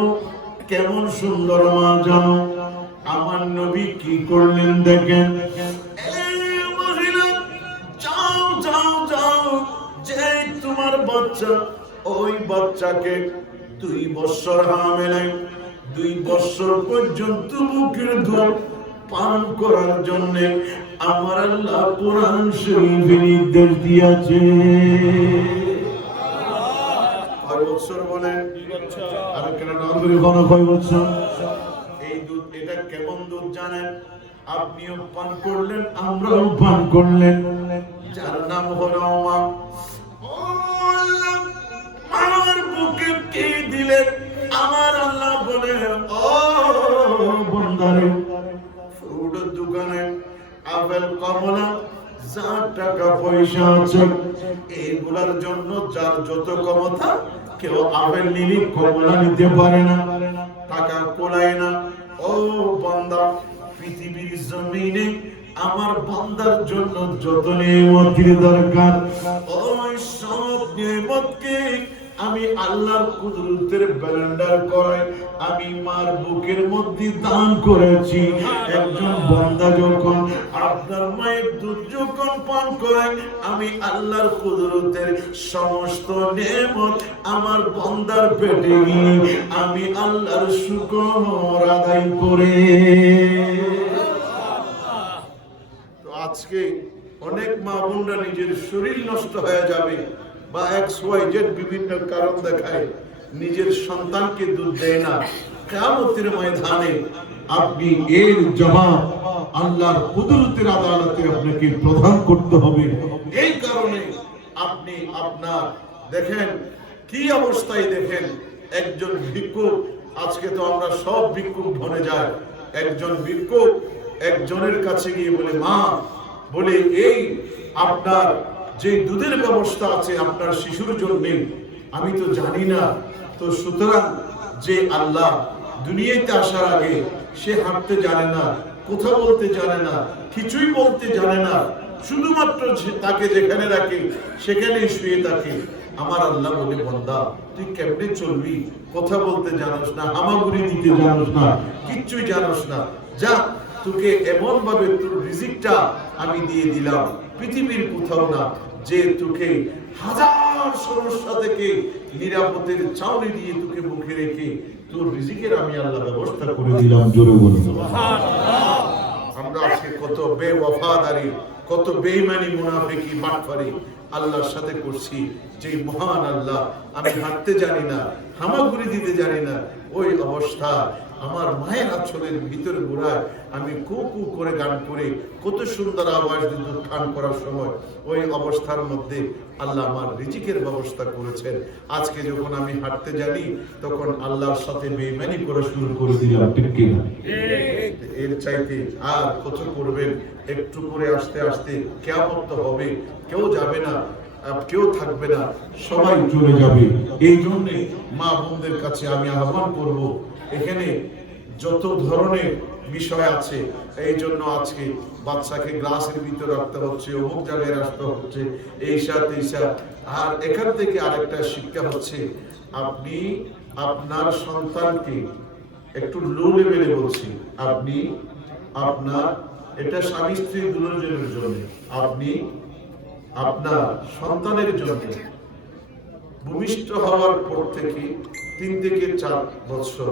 কেমন সুন্দর মা জানো? আমার নবী কি করলেন দেখেন। যাও যাও যাও, যে তোমার বাচ্চা, ওই বাচ্চাকে 2 বছর হামেলাই 2 বছর পর্যন্ত মুখের দুধ পান করার জন্য আমার আল্লাহ কোরআন শরীফে নির্দেশ দিয়েছে। কয় বছর বলেন? আর কেন না করে কোনো কয় বছর? এই দুধ, এটা কেমন দুধ জানেন? আপনিও পান করলেন, আমরাও পান করলেন, যার নাম হলো মা। আমার বুকে কে দিলেন? আমার আল্লাহ বলে, ও বন্দারে, ফ্রুটের দোকানে আপেল, কমলা, যার টাকা পয়সা আছে, এইগুলার জন্য যার যত ক্ষমতা, কেউ আপেল নিলে কমলা নিতে পারে না, টাকা কোলায় না। ও বান্দা, পৃথিবীর জমিনে আমার বান্দার জন্য যত নিয়ামতের দরকার, ওই সব নিয়ামতকে আমি আল্লাহর কুদরতের ব্যালেন্ডার করাই আমি মার বুকের মধ্যে দান করেছি। একজন বান্দা যখন আপনার মায়ের দুধ যখন পান করায়, আমি আল্লাহর কুদরতের সমস্ত নিয়ামত আমার বান্দার পেটে গিয়ে আমি আল্লাহর শুকর আদায় করে। তো আজকে অনেক মা বোনরা নিজের শরীর নষ্ট হয়ে যাবে বা XYZ বিভিন্ন কারণ দেখায় নিজের সন্তানকে দুধ দেয় না। কিয়ামতের ময়দানে আপনি এর জবাব আল্লাহর কুদরতের আদালতে আপনাকে প্রদান করতে হবে। এই কারণে আপনি আপনার দেখেন কি অবস্থায়, দেখেন একজন ভিক্ষুক, আজকে তো আমরা সব ভিক্ষুক বনে যাই, একজন ভিক্ষুক একজনের কাছে গিয়ে বলে, মা বলে, এই আপনার যে দুধের ব্যবস্থা আছে আপনার শিশুর জন্য, আমি তো জানি না। তো সুতরাং যে আল্লাহ দুনিয়াতে আসার আগে সে হাঁটতে জানে না, কথা বলতে জানে না, কিছুই বলতে জানে না, শুধুমাত্র তাকে যেখানে রাখে সেখানেই শুয়ে থাকে। আমার আল্লাহ বলে, বান্দা তুই কেমনে চলবি? কথা বলতে জানোস না, হামাগুড়ি দিতে জানোস না, কিচ্ছুই জানোস না, যা তোকে এমন ভাবে তোর রিজিকটা আমি দিয়ে দিলাম, পৃথিবীর কোথাও না যে তোকে হাজার সমস্যা থেকে নিরাপদের ছাউনি দিয়ে তোকে মুখে রেখে তোর রিজিকের আমি আল্লাহ ব্যবস্থা করে দিলাম। জোরে বলুন সুবহানাল্লাহ। আমরা আজকে কত বেওয়াফাদারি, কত বেঈমানি, মুনাফিকি, বাটপারি আল্লাহর সাথে করছি। যে মহান আল্লাহ আমি হাঁটতে জানি না, হামাগুড়ি দিতে জানি না, ওই অবস্থা আমার মায়ের আঁচলের ভিতর গোড়ায় আমি কু কু করে গান করে কত সুন্দর আওয়াজ দিয়ে গান করার সময় ওই অবস্থার মধ্যে আল্লাহ আমার রিজিকের ব্যবস্থা করেছেন। আজকে যখন আমি হাঁটতে জানি তখন আল্লাহর সাথে বেঈমানি করা শুরু করে দিলাম, ঠিক কি না? এর চাইতে আর কত করবেন? একটু করে আস্তে আস্তে কিয়ামত হবে, কেউ যাবে না, কেউ থাকবে না, সবাই চলে যাবে। এই জন্য মা বোনদের কাছে আমি আহ্বান করব, এখানে যত ধরনের বিষয় আছে, এই জন্য আজকে বাচ্চাকে গ্লাসের ভিতরে রাখতে হচ্ছে, অমুক জায়গায় রাখতে হচ্ছে, এই সাথে আর এখান থেকে আরেকটা শিক্ষা হচ্ছে, আপনি আপনার সন্তানকে একটু লো লেভেলে বলছি, আপনি আপনার, এটা স্বামী স্ত্রী দুজনের জন্য, আপনি আপনার সন্তানের জন্য ভূমিষ্ঠ হওয়ার পর থেকে 3 থেকে 4 বছর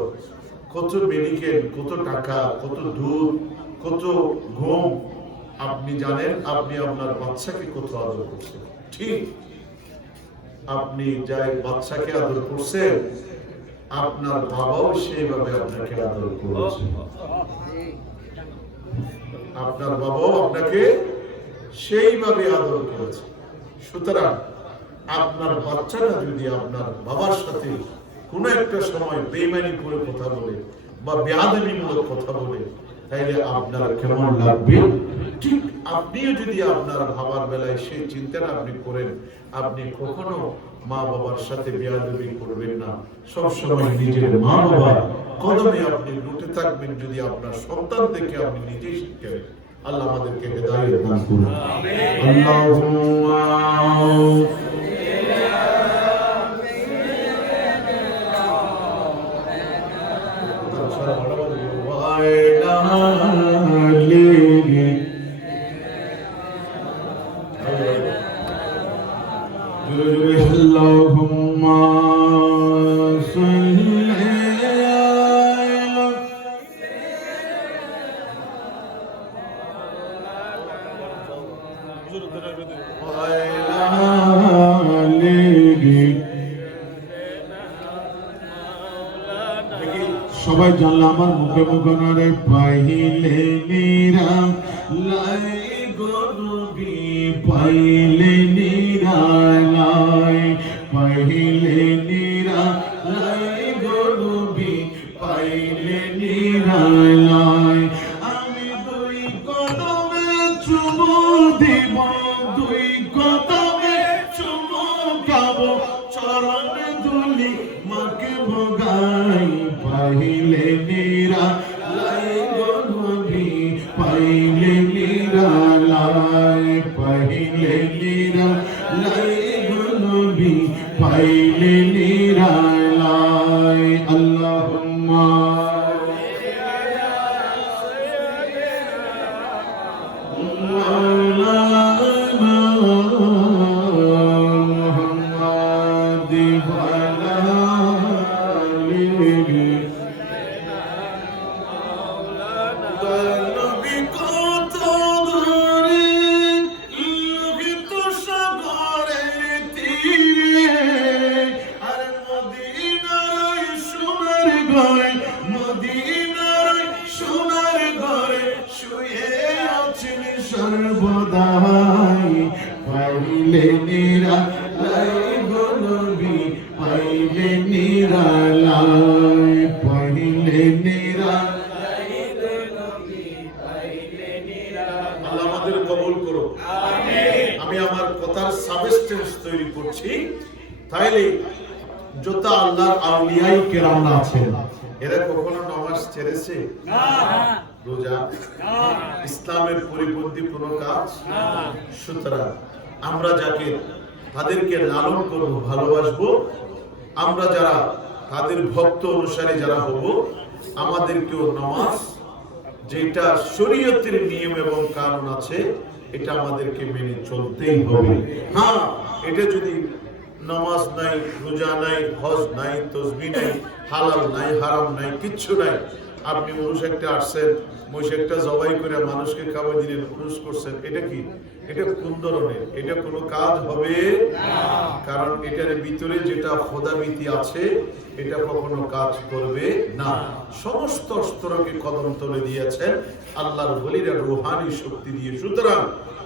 কত মেডিকেল, কত টাকা, কত দুধ, কত ঘুম, আপনি জানেন আপনি আপনার বাচ্চাকে কত আদর করছেন। ঠিক আপনি যাই বাচ্চাকে আদর করছেন, আপনার বাবাও সেইভাবে আপনাকে আদর করেছে। আপনার বাবাও আপনাকে সেইভাবে আদর করেছে। সুতরাং আপনার বাচ্চারা যদি আপনার বাবার সাথে কোনো একটা সময় বেঈমানি করে কথা বলে বা বেয়াদবিমূলক কথা বলে, তাইলে আপনার কেমন লাগবে? ঠিক আপনিও যদি আপনার বাবার বেলায় সেই চিন্তাটা আপনি করেন, আপনি কখনো মা বাবার সাথে বেয়াদবি করবেন না। সবসময় নিজের মা বাবার কদমে আপনি লুটে থাকবেন। যদি আপনার সন্তান থেকে আপনি নিজেই শিখেন। আল্লাহ আমাদেরকে হেদায়েত দান করুন। আল্লাহুম্মা সবাই জানলা আমার মুখে মুখে নারে পাইলে নিরা লাই গরবি পাইলে নিরা লাই পাইলে নিরা লাই গরবি পাইলে নিরা লাই আমি দুই কদমে চুমু দিব দুই কদমে চুমু খাবো চরণে ধুলি মাকে ভোগাই পাইলে নিরা লাই গরবি পাইলে নিরা লাই পাইলে নিরা লাই গরবি পাইলে নিরা লাই আল্লাহুম্মা সর্বদাই পাইলে নিরা লাই গরবি পাইলে নিরা লাই পাইলে নিরা লাই গরবি পাইলে নিরা। আল্লাহ আমাদের কবুল করো, আমিন। আমি আমার কথার সাবস্টেন্স তৈরি করছি। তাইলে যত আল্লাহর আউলিয়াই কেরাম আছেন, এরা কখনো নামাজ ছেড়েছে? না। রোজা? না। ইসলামের পরিপন্থী কোন কাজ? না। সুতরাং আমরা যাকে তাদেরকে লালন করব, ভালোবাসবো, আমরা যারা তাদের ভক্ত অনুসারী যারা হব, আমাদেরকেও নামাজ যেটা শরীয়তের নিয়ম এবং কানুন আছে এটা আমাদেরকে মেনে চলতেই হবে। হ্যাঁ, এটা যদি নামাজ নাই, রোজা নাই, হজ নাই, তসবিহ নাই, হালাল নাই, হারাম নাই, কিচ্ছু নাই, আপনি উরুস একটা আসছেন, মহিষ একটা জবাই করে মানুষকে খাবার দিলেন, উরুস করছেন, এটা কি? এটা কোন ধরনের? এটা কোনো কাজ হবে না। কারণ এটার ভিতরে যেটা খোদাভীতি আছে এটা কখনো কাজ করবে না। সমস্ত স্তরকে কদম তলে দিয়েছেন আল্লাহর ওলিরা রূহানি শক্তি দিয়ে। সুতরাং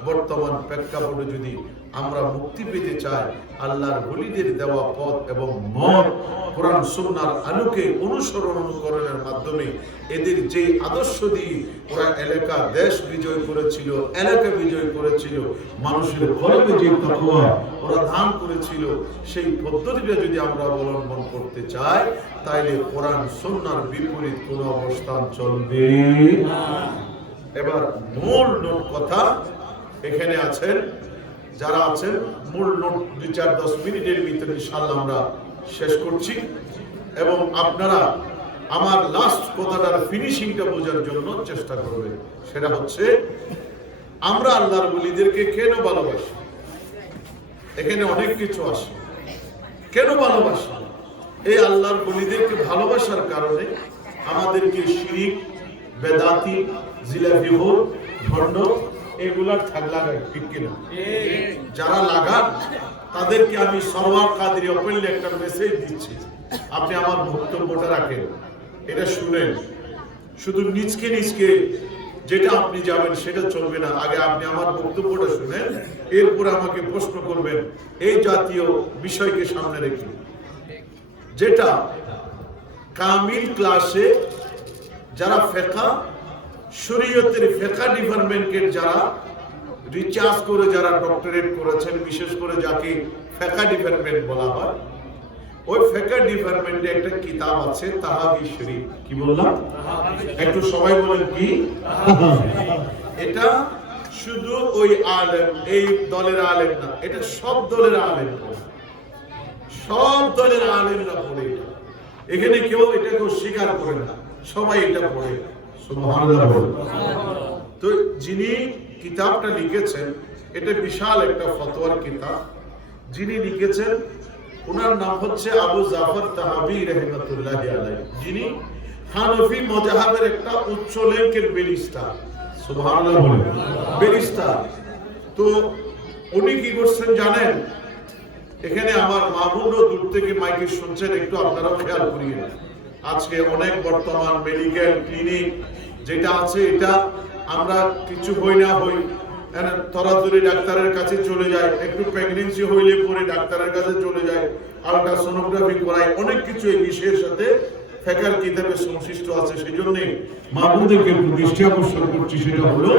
বর্তমান প্রেক্ষাপটে যদি আমরা মুক্তি পেতে চাই, আল্লাহর ওলিদের দেওয়া পথ এবং মত কোরআন সুন্নাহর আলোকে অনুসরণ অনুকরণের মাধ্যমে এদের যে আদর্শ দিয়ে ওরা এলাকা দেশ বিজয় করেছিল, এলাকা বিজয় করেছিল, মানুষের কলবে যে তাকওয়া ওরা দান করেছিল, সেই পদ্ধতিটা যদি আমরা অবলম্বন করতে চাই, তাইলে কোরআন সুন্নাহর বিপরীত কোনো অবস্থান চলবে না। এবার মূল নোট কথা এখানে আছেন, যারা আছেন মূল নোট 2-4-10 মিনিটের ভিতরে ইনশাআল্লাহ আমরা শেষ করছি। এবং আপনারা আমার লাস্ট কথাটার ফিনিশিংটা বোঝার জন্য চেষ্টা করবেন। সেটা হচ্ছে, আমরা আল্লাহর ওলিদেরকে কেন ভালোবাসি? এখানে অনেক কিছু আসে। কেন ভালোবাসি? এই আল্লাহর ওলিদেরকে ভালোবাসার কারণে আমাদেরকে শিরিক, বেদাতি, জিলাফিহর, ভণ্ড এগুলার ঠাগ লাগায়, ঠিক কিনা? যারা লাগান তাদেরকে আমি সরওয়ার কাদের অপেলে একটা মেসেজ দিচ্ছি, আপনি আমার বক্তব্যটা রাখেন, এটা শুনেন। শুধু নিজকে নিজকে যেটা আপনি যাবেন সেটা চলবে না, আগে আপনি আমার বক্তব্যটা শুনেন, এরপরে আমাকে প্রশ্ন করবেন এই জাতীয় বিষয়কে সামনে রেখে। যেটা কামিল ক্লাসে যারা ফিকহ শরীয়তের ফিকহ ডিপার্টমেন্টের যারা রিসার্চ করে যারা ডক্টরেট করেছেন, বিশেষ করে যাকে ফিকহ ডিপার্টমেন্ট বলা হয়, ওই ফিকহ ডিপার্টমেন্টে একটা কিতাব আছে তাহাবি শরীফ। কি বললাম? একটু সবাই বলেন কি? এটা শুধু ওই আলেম, এই দলের আলেম না, এটা সব দলের আলেম, সব দলের আলেমরা পড়ে। এখানে কেউ এটাকে স্বীকার করে না, সবাই এটা পড়ে। সুবহানাল্লাহ। তো যিনি কিতাবটা লিখেছেন, এটা বিশাল একটা ফতোয়ার কিতাব, যিনি লিখেছেন ওনার নাম হচ্ছে আবু জাফর তাহাবি রাহমাতুল্লাহি আলাইহি, যিনি হানাফি মাযহাবের একটা উচ্চ লেভেলের ব্যারিস্টার। সুবহানাল্লাহ বলেন, ব্যারিস্টার। তো উনি কি করছেন জানেন? এখানে আমার মামুনও দূর থেকে মাইকে শুনছেন, একটু আপনারাও খেয়াল করিয়ে। আজকে অনেক বর্তমান মেডিকেল ক্লিনিক যেটা আছে, এটা আমরা কিছু হই না হই তরাতরি ডাক্তারের কাছে চলে যায়, একটু প্রেগনেন্সি হইলে পরে ডাক্তারের কাছে চলে যায়, আলট্রাসোনোগ্রাফি করায়, অনেক কিছু এই বিষয়ের সাথে ফিকহের কিতাবে সংশ্লিষ্ট আছে। সেই জন্য মামুনদেরকে দৃষ্টি আকর্ষণ করছি, সেটা হলো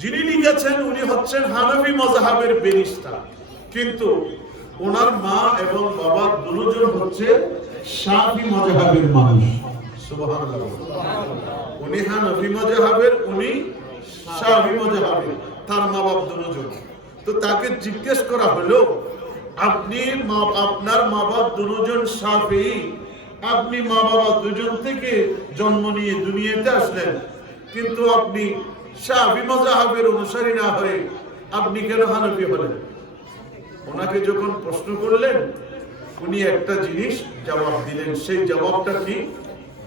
যিনি লিখেছেন উনি হচ্ছেন হানাফি মাযহাবের ব্যারিস্টার, কিন্তু ওনার মা এবং বাবা দুজন হচ্ছে শাফি মাযহাবের মানুষ। সুবহানাল্লাহ। উনি হানাফি মাযহাবের, উনি শাফি মাযহাবের, তার মা বাবা দুজন। তো তাকে জিজ্ঞেস করা হলো, আপনি আপনার মা বাবা দুজন শাফি, আপনি মা বাবা দুজন থেকে জন্ম নিয়ে দুনিয়াতে আসলেন, কিন্তু আপনি শাফি মাযহাবের অনুসারী না হয়ে আপনি কেন হানাফি হলেন? ওনাকে যখন প্রশ্ন করলেন, উনি একটা জিনিস জবাব দিলেন। সেই জবাবটা কি?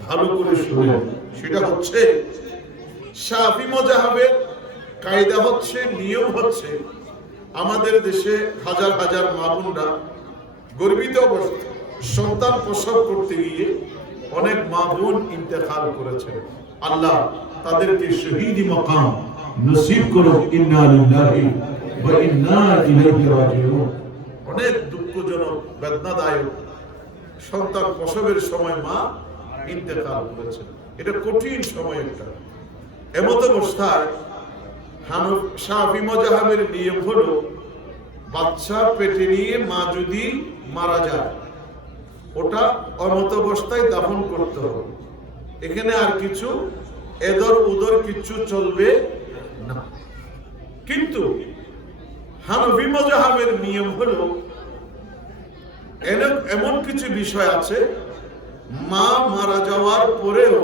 ভালো করে শুনুন। সেটা হচ্ছে শাফি মাযহাবের কায়দা হচ্ছে, নিয়ম হচ্ছে, আমাদের দেশে হাজার হাজার মা বোনরা গর্ভিত অবস্থায় সন্তান প্রসব করতে গিয়ে অনেক মা বোন ইন্তেকাল করেছেন। আল্লাহ তাদেরকে শহীদি মাকাম নসিব করুন। ইন্না লিল্লাহি ওয়া ইন্না ইলাইহি রাজিউন। অনেক দুঃখজনক, বেদনাদায়ক, সন্তান প্রসবের সময় মা ইন্তেকাল করেছেন। এটা কঠিন সময় একটা। এমত অবস্থায় শাফি মাযহাবের নিয়ম হলো, বাচ্চা পেটে নিয়ে মা যদি মারা যায়, ওটা অমত অবস্থায় দাফন করতে হবে। এখানে আর কিছু এদর উদর কিছু চলবে না। কিন্তু হানাফি মাযহাবের নিয়ম হলো, এমন কিছু বিষয় আছে, মা মারা যাওয়ার পরেও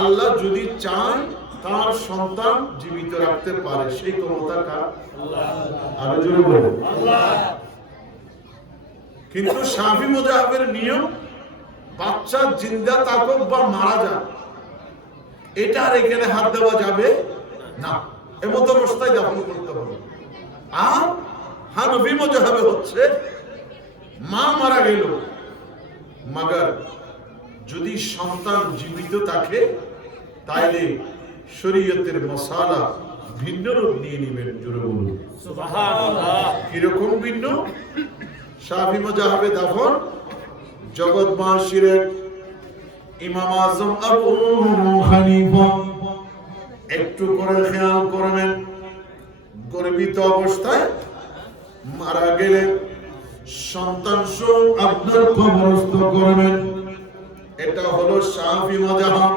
আল্লাহ যদি চায় তার সন্তান জীবিত রাখতে পারে, সেই ক্ষমতা কার? আরো জোরে বলুন। কিন্তু শাফি মাযহাবের নিয়ম, বাচ্চা জিন্দা থাকুক বা মারা যাক, এটা আর এখানে হাত দেওয়া যাবে না, এমত অবস্থায় দাফন করতে হবে। আর হানাফি মাযহাবে হচ্ছে, মা মারা গেল, মাগার যদি সন্তান জীবিত থাকে, তাইলে শরীয়তের মাসালা ভিন্ন রূপ নিয়ে নেবেন। জোরে বলুন সুবহানাল্লাহ। কিরকম ভিন্ন? শাফি মাযহাবে দাফন জগৎবাসীর ইমাম আযম আবু হানিফা, একটু করে খেয়াল করবেন, গর্ভিত অবস্থায় মারা গেলে সন্তান সহ আপনার কবরস্থ করবেন। এটা হলো শাফি মাযহাব।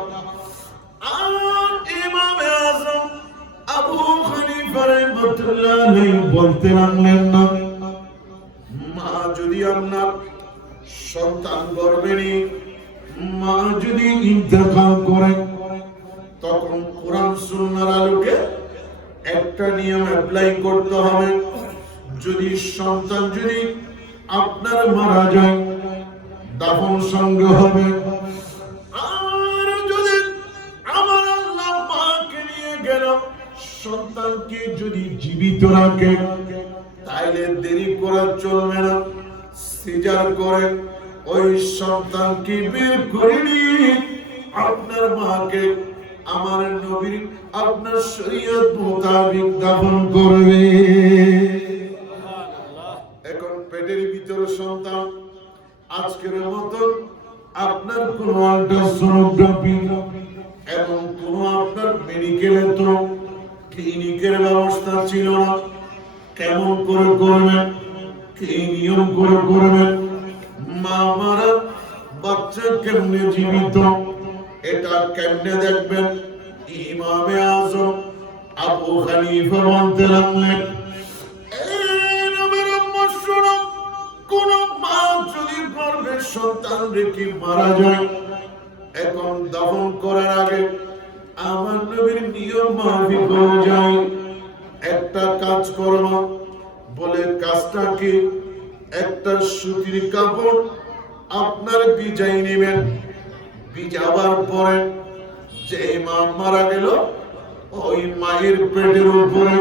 আর ইমাম আযম আবু হানিফা রাহমাতুল্লাহ আলাইহি বলতে লাগলেন, না, মা যদি আপনার সন্তান গর্ভে নিয়ে মা যদি ইন্তেকাল করে, তখন কোরআন সুন্নাহর আলোকে একটা নিয়ম অ্যাপ্লাই করতে হবে। যদি সন্তান যদি আপনার মারা যায়, দাফন সঙ্গে হবে। আর যদি আমার আল্লাহ মাকে নিয়ে গেল, সন্তানকে যদি জীবিত রাখে, তাইলে দেরি করা চলবে না, সিজার করে ওই সন্তানকে বের করে নিয়ে আপনার মাকে আমার নবী আপনার শরীয়ত মোতাবেক দাফন করবে। এখন পেটের ভিতরে সন্তান, আজকের মতন আপনার কোন আল্ট্রাসোনোগ্রাফি এবং কোন আপনার মেডিকেলে তো ক্লিনিকের ব্যবস্থা ছিল না। কেমন করে করবেন, কি নিয়ম করে করবেন, মা মারা বাচ্চা কেমনে জীবিত এটা কেমনে দেখবেন? ইমামে আজম আবু হানিফা বলতে লাগলেন, কোন মা যদি গর্ভে সন্তান রেখে মারা যায়, এখন দাফন করার আগে আমার নবীর নিয়ম মাফিক হয়ে যায় একটা কাজ করব। বলে কাজটা কি? একটা সুতির কাপড় আপনার বিজাই নেবেন। বিজাবার পরে যে মা মারা গেল, ওই মায়ের পেটের উপরে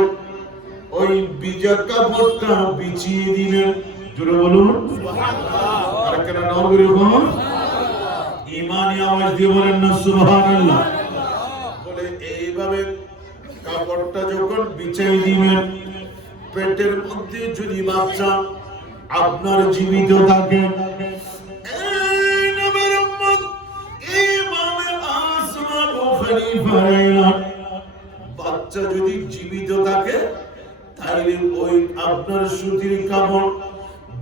ওই বিজা কাপড়টা বিছিয়ে দিবেন। জোরে বলুন আর কেন নগরী বলুন, ইমানি আওয়াজ দিয়ে বলেন না সুবহানাল্লাহ। বলে এইভাবে কাপড়টা যখন বিছিয়ে দিবেন, পেটের মধ্যে যদি বাচ্চা আপনার জীবিত থাকে, বাচ্চা যদি জীবিত থাকে তাহলে ওই আপনার সুতির কাপড়,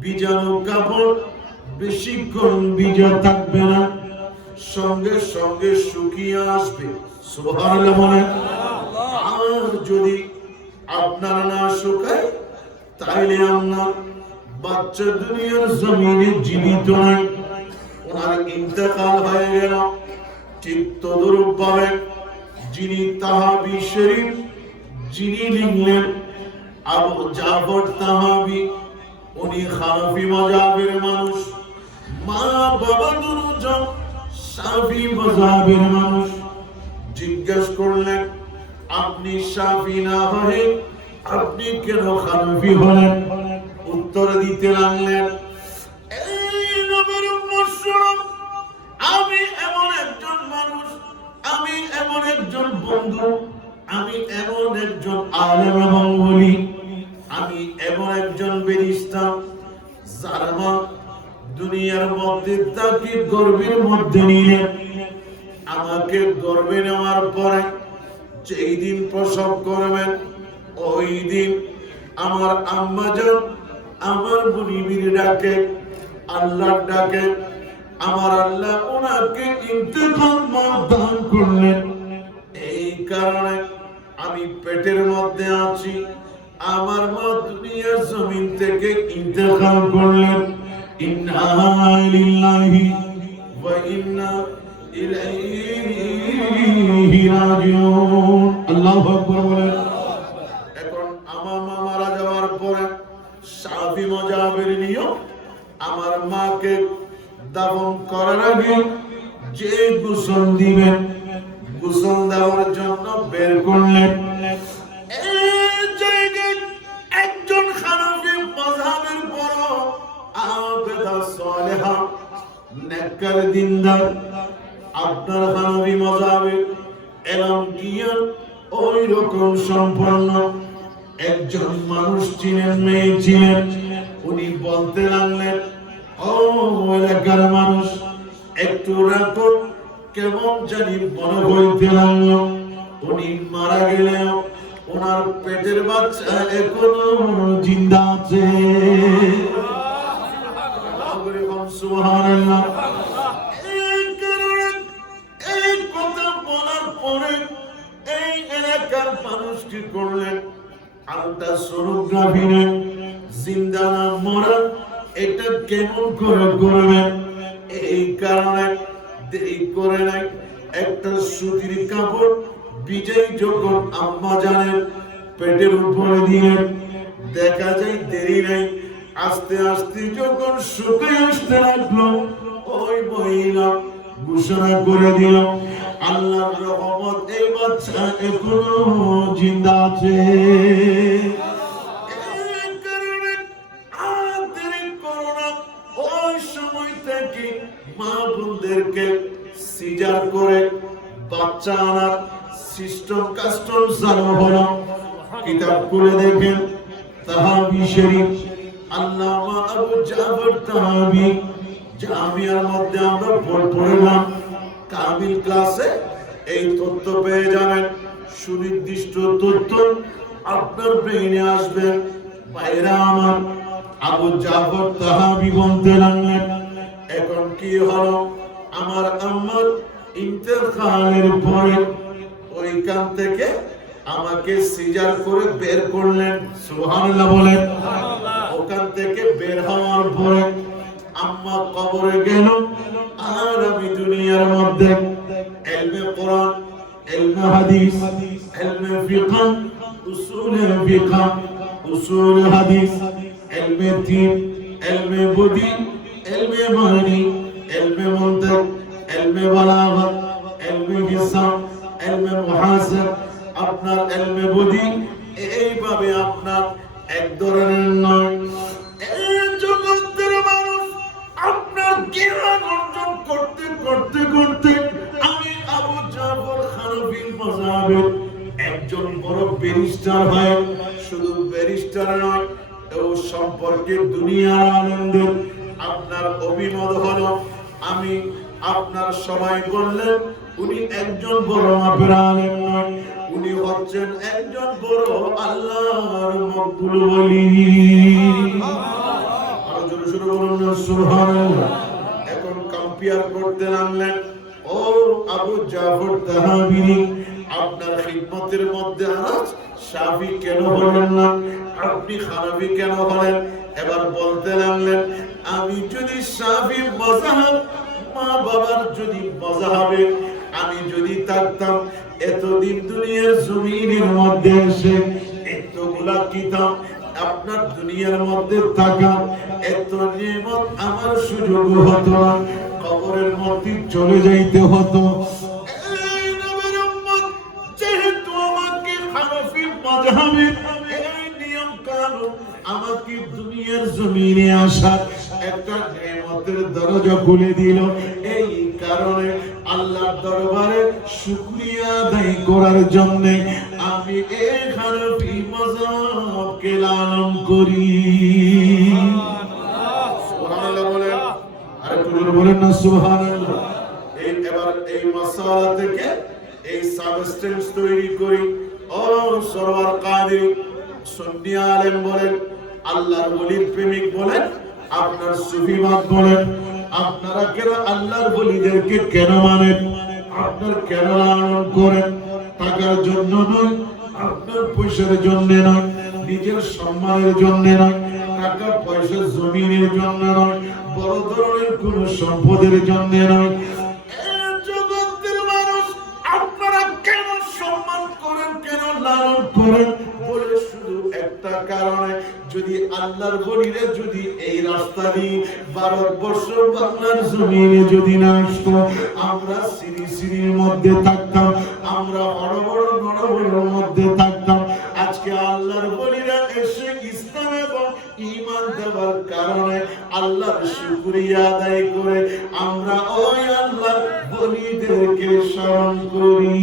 বিজানো কাপড় বেশিক্ষণ ভিজা থাকবে না, সঙ্গে সঙ্গে শুকিয়ে আসবে। সুবহানাল্লাহ বলেন। আর যদি আপনার না শুকায় তাইলে আপনার বাচ্চা দুনিয়ার জমিনে জীবিত নাই, ওনার ইন্তেকাল হয়ে গেল। ঠিক তদরূপ ভাবে যিনি তাহাবি শরীফ যিনি লিখলেন, আবু জাফর তাহাবি, উনি হানাফি মাযহাবের মানুষ, মা বাবা দুজন শাফি মাযহাবের মানুষ। জিজ্ঞেস করলেন, আপনি শাফি না হয়ে আপনি কেন হানাফি হলেন? উত্তর দিতে লাগলেন, এই নবীর উম্মত শুনো, আমি এমন একজন মানুষ, আমি এমন একজন বন্ধু, আমি এমন একজন আলেম এবং ওলি, আমি এমন একজন ফেরেশতা যার মা দুনিয়ার মধ্যে তাকে গর্ভের মধ্যে নিয়ে আমাকে গর্ভে নেওয়ার পরে যেই দিন প্রসব করবেন, ওই দিন আমার আম্মা যান আমার বুড়ির ডাকে, আল্লাহর ডাকে, আমার আল্লাহ ওনাকে ইন্তেকাল দান করলেন। এই কারণে আমি পেটের মধ্যে আছি, আমার মা দুনিয়ার জমিন থেকে ইন্তেকাল করলেন। ইন্না লিল্লাহি ওয়া ইন্না ইলাইহি রাজিউন। আল্লাহু আকবার বলেন। এখন আমার মা মারা যাওয়ার পরে শাফি মাযহাবের নিয়ম, আমার মাকে দাফন করার আগে যে গোসল দিবেন, গোসল দেওয়ার জন্য বের করলেন। এই জায়গায় একজন হানাফি মাযহাবের বড় আবেদা সালেহা নেককার দিনদার, আপনার হানাফি মাযহাবের এলম জ্ঞান ওই রকম সম্পন্ন একজন মানুষ ছিলেন, মেয়ে ছিলেন। উনি বলতে লাগলেন, ও এলাকার মানুষ, একটু রাখো, কেমন জানি মনে হইতে লাগলো উনি মারা গেলেও ওনার পেটের বাচ্চা এখনো জিন্দা আছে। সুবহানাল্লাহ। এই কথা বলার পরে এই এলাকার মানুষ কি করলেন? আল্ট্রাসোনোগ্রাফি নেন, জিন্দা না মরা এটা কেমন করে করবেন? এই কারণে দেরি করে নাই, একটা সুতির কাপড় বিজয় যখন আম্মা জানেন পেটের উপরে দিলেন, দেখা যায় দেরি নাই, আস্তে আস্তে যখন শুকিয়ে আসতে লাগলো, ওই মহিলা ঘোষণা করে দিল, আল্লাহর রহমত, এই বাচ্চা এখনো জিন্দা আছে। মা বোনদেরকে সিজার করে বাচ্চা আনার সিস্টেম কাস্টম চালু হলো। কিতাব খুলে দেখেন তাহাবি শরীফ আল্লামা আবু জাফর তাহাবি জামিয়ার মধ্যে আমরা পড়লাম কামিল ক্লাসে এই তথ্য পেয়ে যাবেন। সুনির্দিষ্ট তথ্য আপনার ব্রেইনে আসবে। ভাইরা আমার, আবু জাফর তাহাবি বলতে লাগলেন, এখন কি হলো, আমার আম্মার ইন্তেকালের পরে ওইখান থেকে আমাকে সিজার করে বের করলেন। সুবহানাল্লাহ বলেন। ওখান থেকে বের হওয়ার পরে আম্মা কবরে গেল, আর আমি দুনিয়ার মধ্যে ইলমে কোরআন, ইলমে হাদিস, ইলমে ফিকহ, উসুলে ফিকহ, উসুল হাদিস, ইলমে দ্বীন, ইলমে বুদি, ইলমে মানি, ইলমে মুনতাক, ইলমে বালাগাত, ইলমে হিসাব, ইলমে মুহাসাব, আপনার ইলমে বুদি, এইভাবে আপনার এক ধরনের নয়। এই জগতের মানুষ আপনার জ্ঞান অর্জন করতে করতে করতে আমি আবু জাফর হানাফি মাযহাবের একজন বড় ব্যারিস্টার হয়। শুধু ব্যারিস্টার নয়, ও সম্পর্কে দুনিয়ার আনন্দের আপনার অভিমত হলো। আমি আপনার সবাই বললেন উনি একজন বড় মাপের আলেম নয়, উনি হচ্ছেন একজন বড় আল্লাহর মকবুল ওলি। আর জোরে জোরে বলুন না সুবহানাল্লাহ। এখন কম্পেয়ার করতে লাগলেন, ও আবু জাফর তাহাবি, আপনার খিদমতের মধ্যে আজ শাফি কেন হলেন না, আপনি হানাফি কেন হলেন? এবার বলতে লাগলেন, আমি যদি শাফি মাযহাব, মা বাবার যদি মাযহাবে আমি যদি থাকতাম, এতদিন দুনিয়ার জমিনের মধ্যে এসে এতগুলা কিতাব আপনার দুনিয়ার মধ্যে থাকা, এত নিয়ামত আমার সুযোগ হতো না, কবরের মধ্যে চলে যাইতে হতো। এই নবীর উম্মত যেহেতু আমাকে হানাফি মাযহাবের এই নিয়ম কানুন আমাকে দুনিয়ার জমিনে আসার একটা নিয়ামতের দরজা খুলে দিল, এই কারণে আল্লাহর দরবারে শুকরিয়া আদায় করার জন্য আমি এই হানাফি মাযহাবকে লালন করি। সুবহানাল্লাহ বলেন, আর একটু জোরে বলেন না সুবহানাল্লাহ। এবার এই মাসালা থেকে এই সাবস্টেন্স তৈরি করি। ও সরওয়ার কাদের সুন্নি আলেম বলেন, আল্লাহর ওলির প্রেমিক বলেন, আপনার সুফিবাদ বলেন, আপনারা কেন আল্লাহর ওলিদেরকে কেন মানেন, আপনার কেন লালন করেন? টাকার জন্য নয়, আপনার পয়সার জন্য নয়, নিজের সম্মানের জন্য নয়, টাকা পয়সা জমিনের জন্য নয়, বড় ধরনের কোন সম্পদের জন্য নয়। জগতের মানুষ আপনারা কেন সম্মান করেন, কেন লালন করেন? বলে শুধু একটা কারণে, যদি আল্লাহর ওলিরা যদি এই রাস্তা দিয়ে ভারতবর্ষ বাংলার জমিনে যদি না আসতো, আমরা সিঁড়ি সিঁড়ির মধ্যে থাকতাম, আমরা বড় বড় নরবড়ের মধ্যে থাকতাম। আজকে আল্লাহর ওলিরা এসে ইসলাম এবং ঈমান দেওয়ার কারণে আল্লাহর শুকরিয়া আদায় করে আমরা ওই আল্লাহর ওলিদেরকে স্মরণ করি।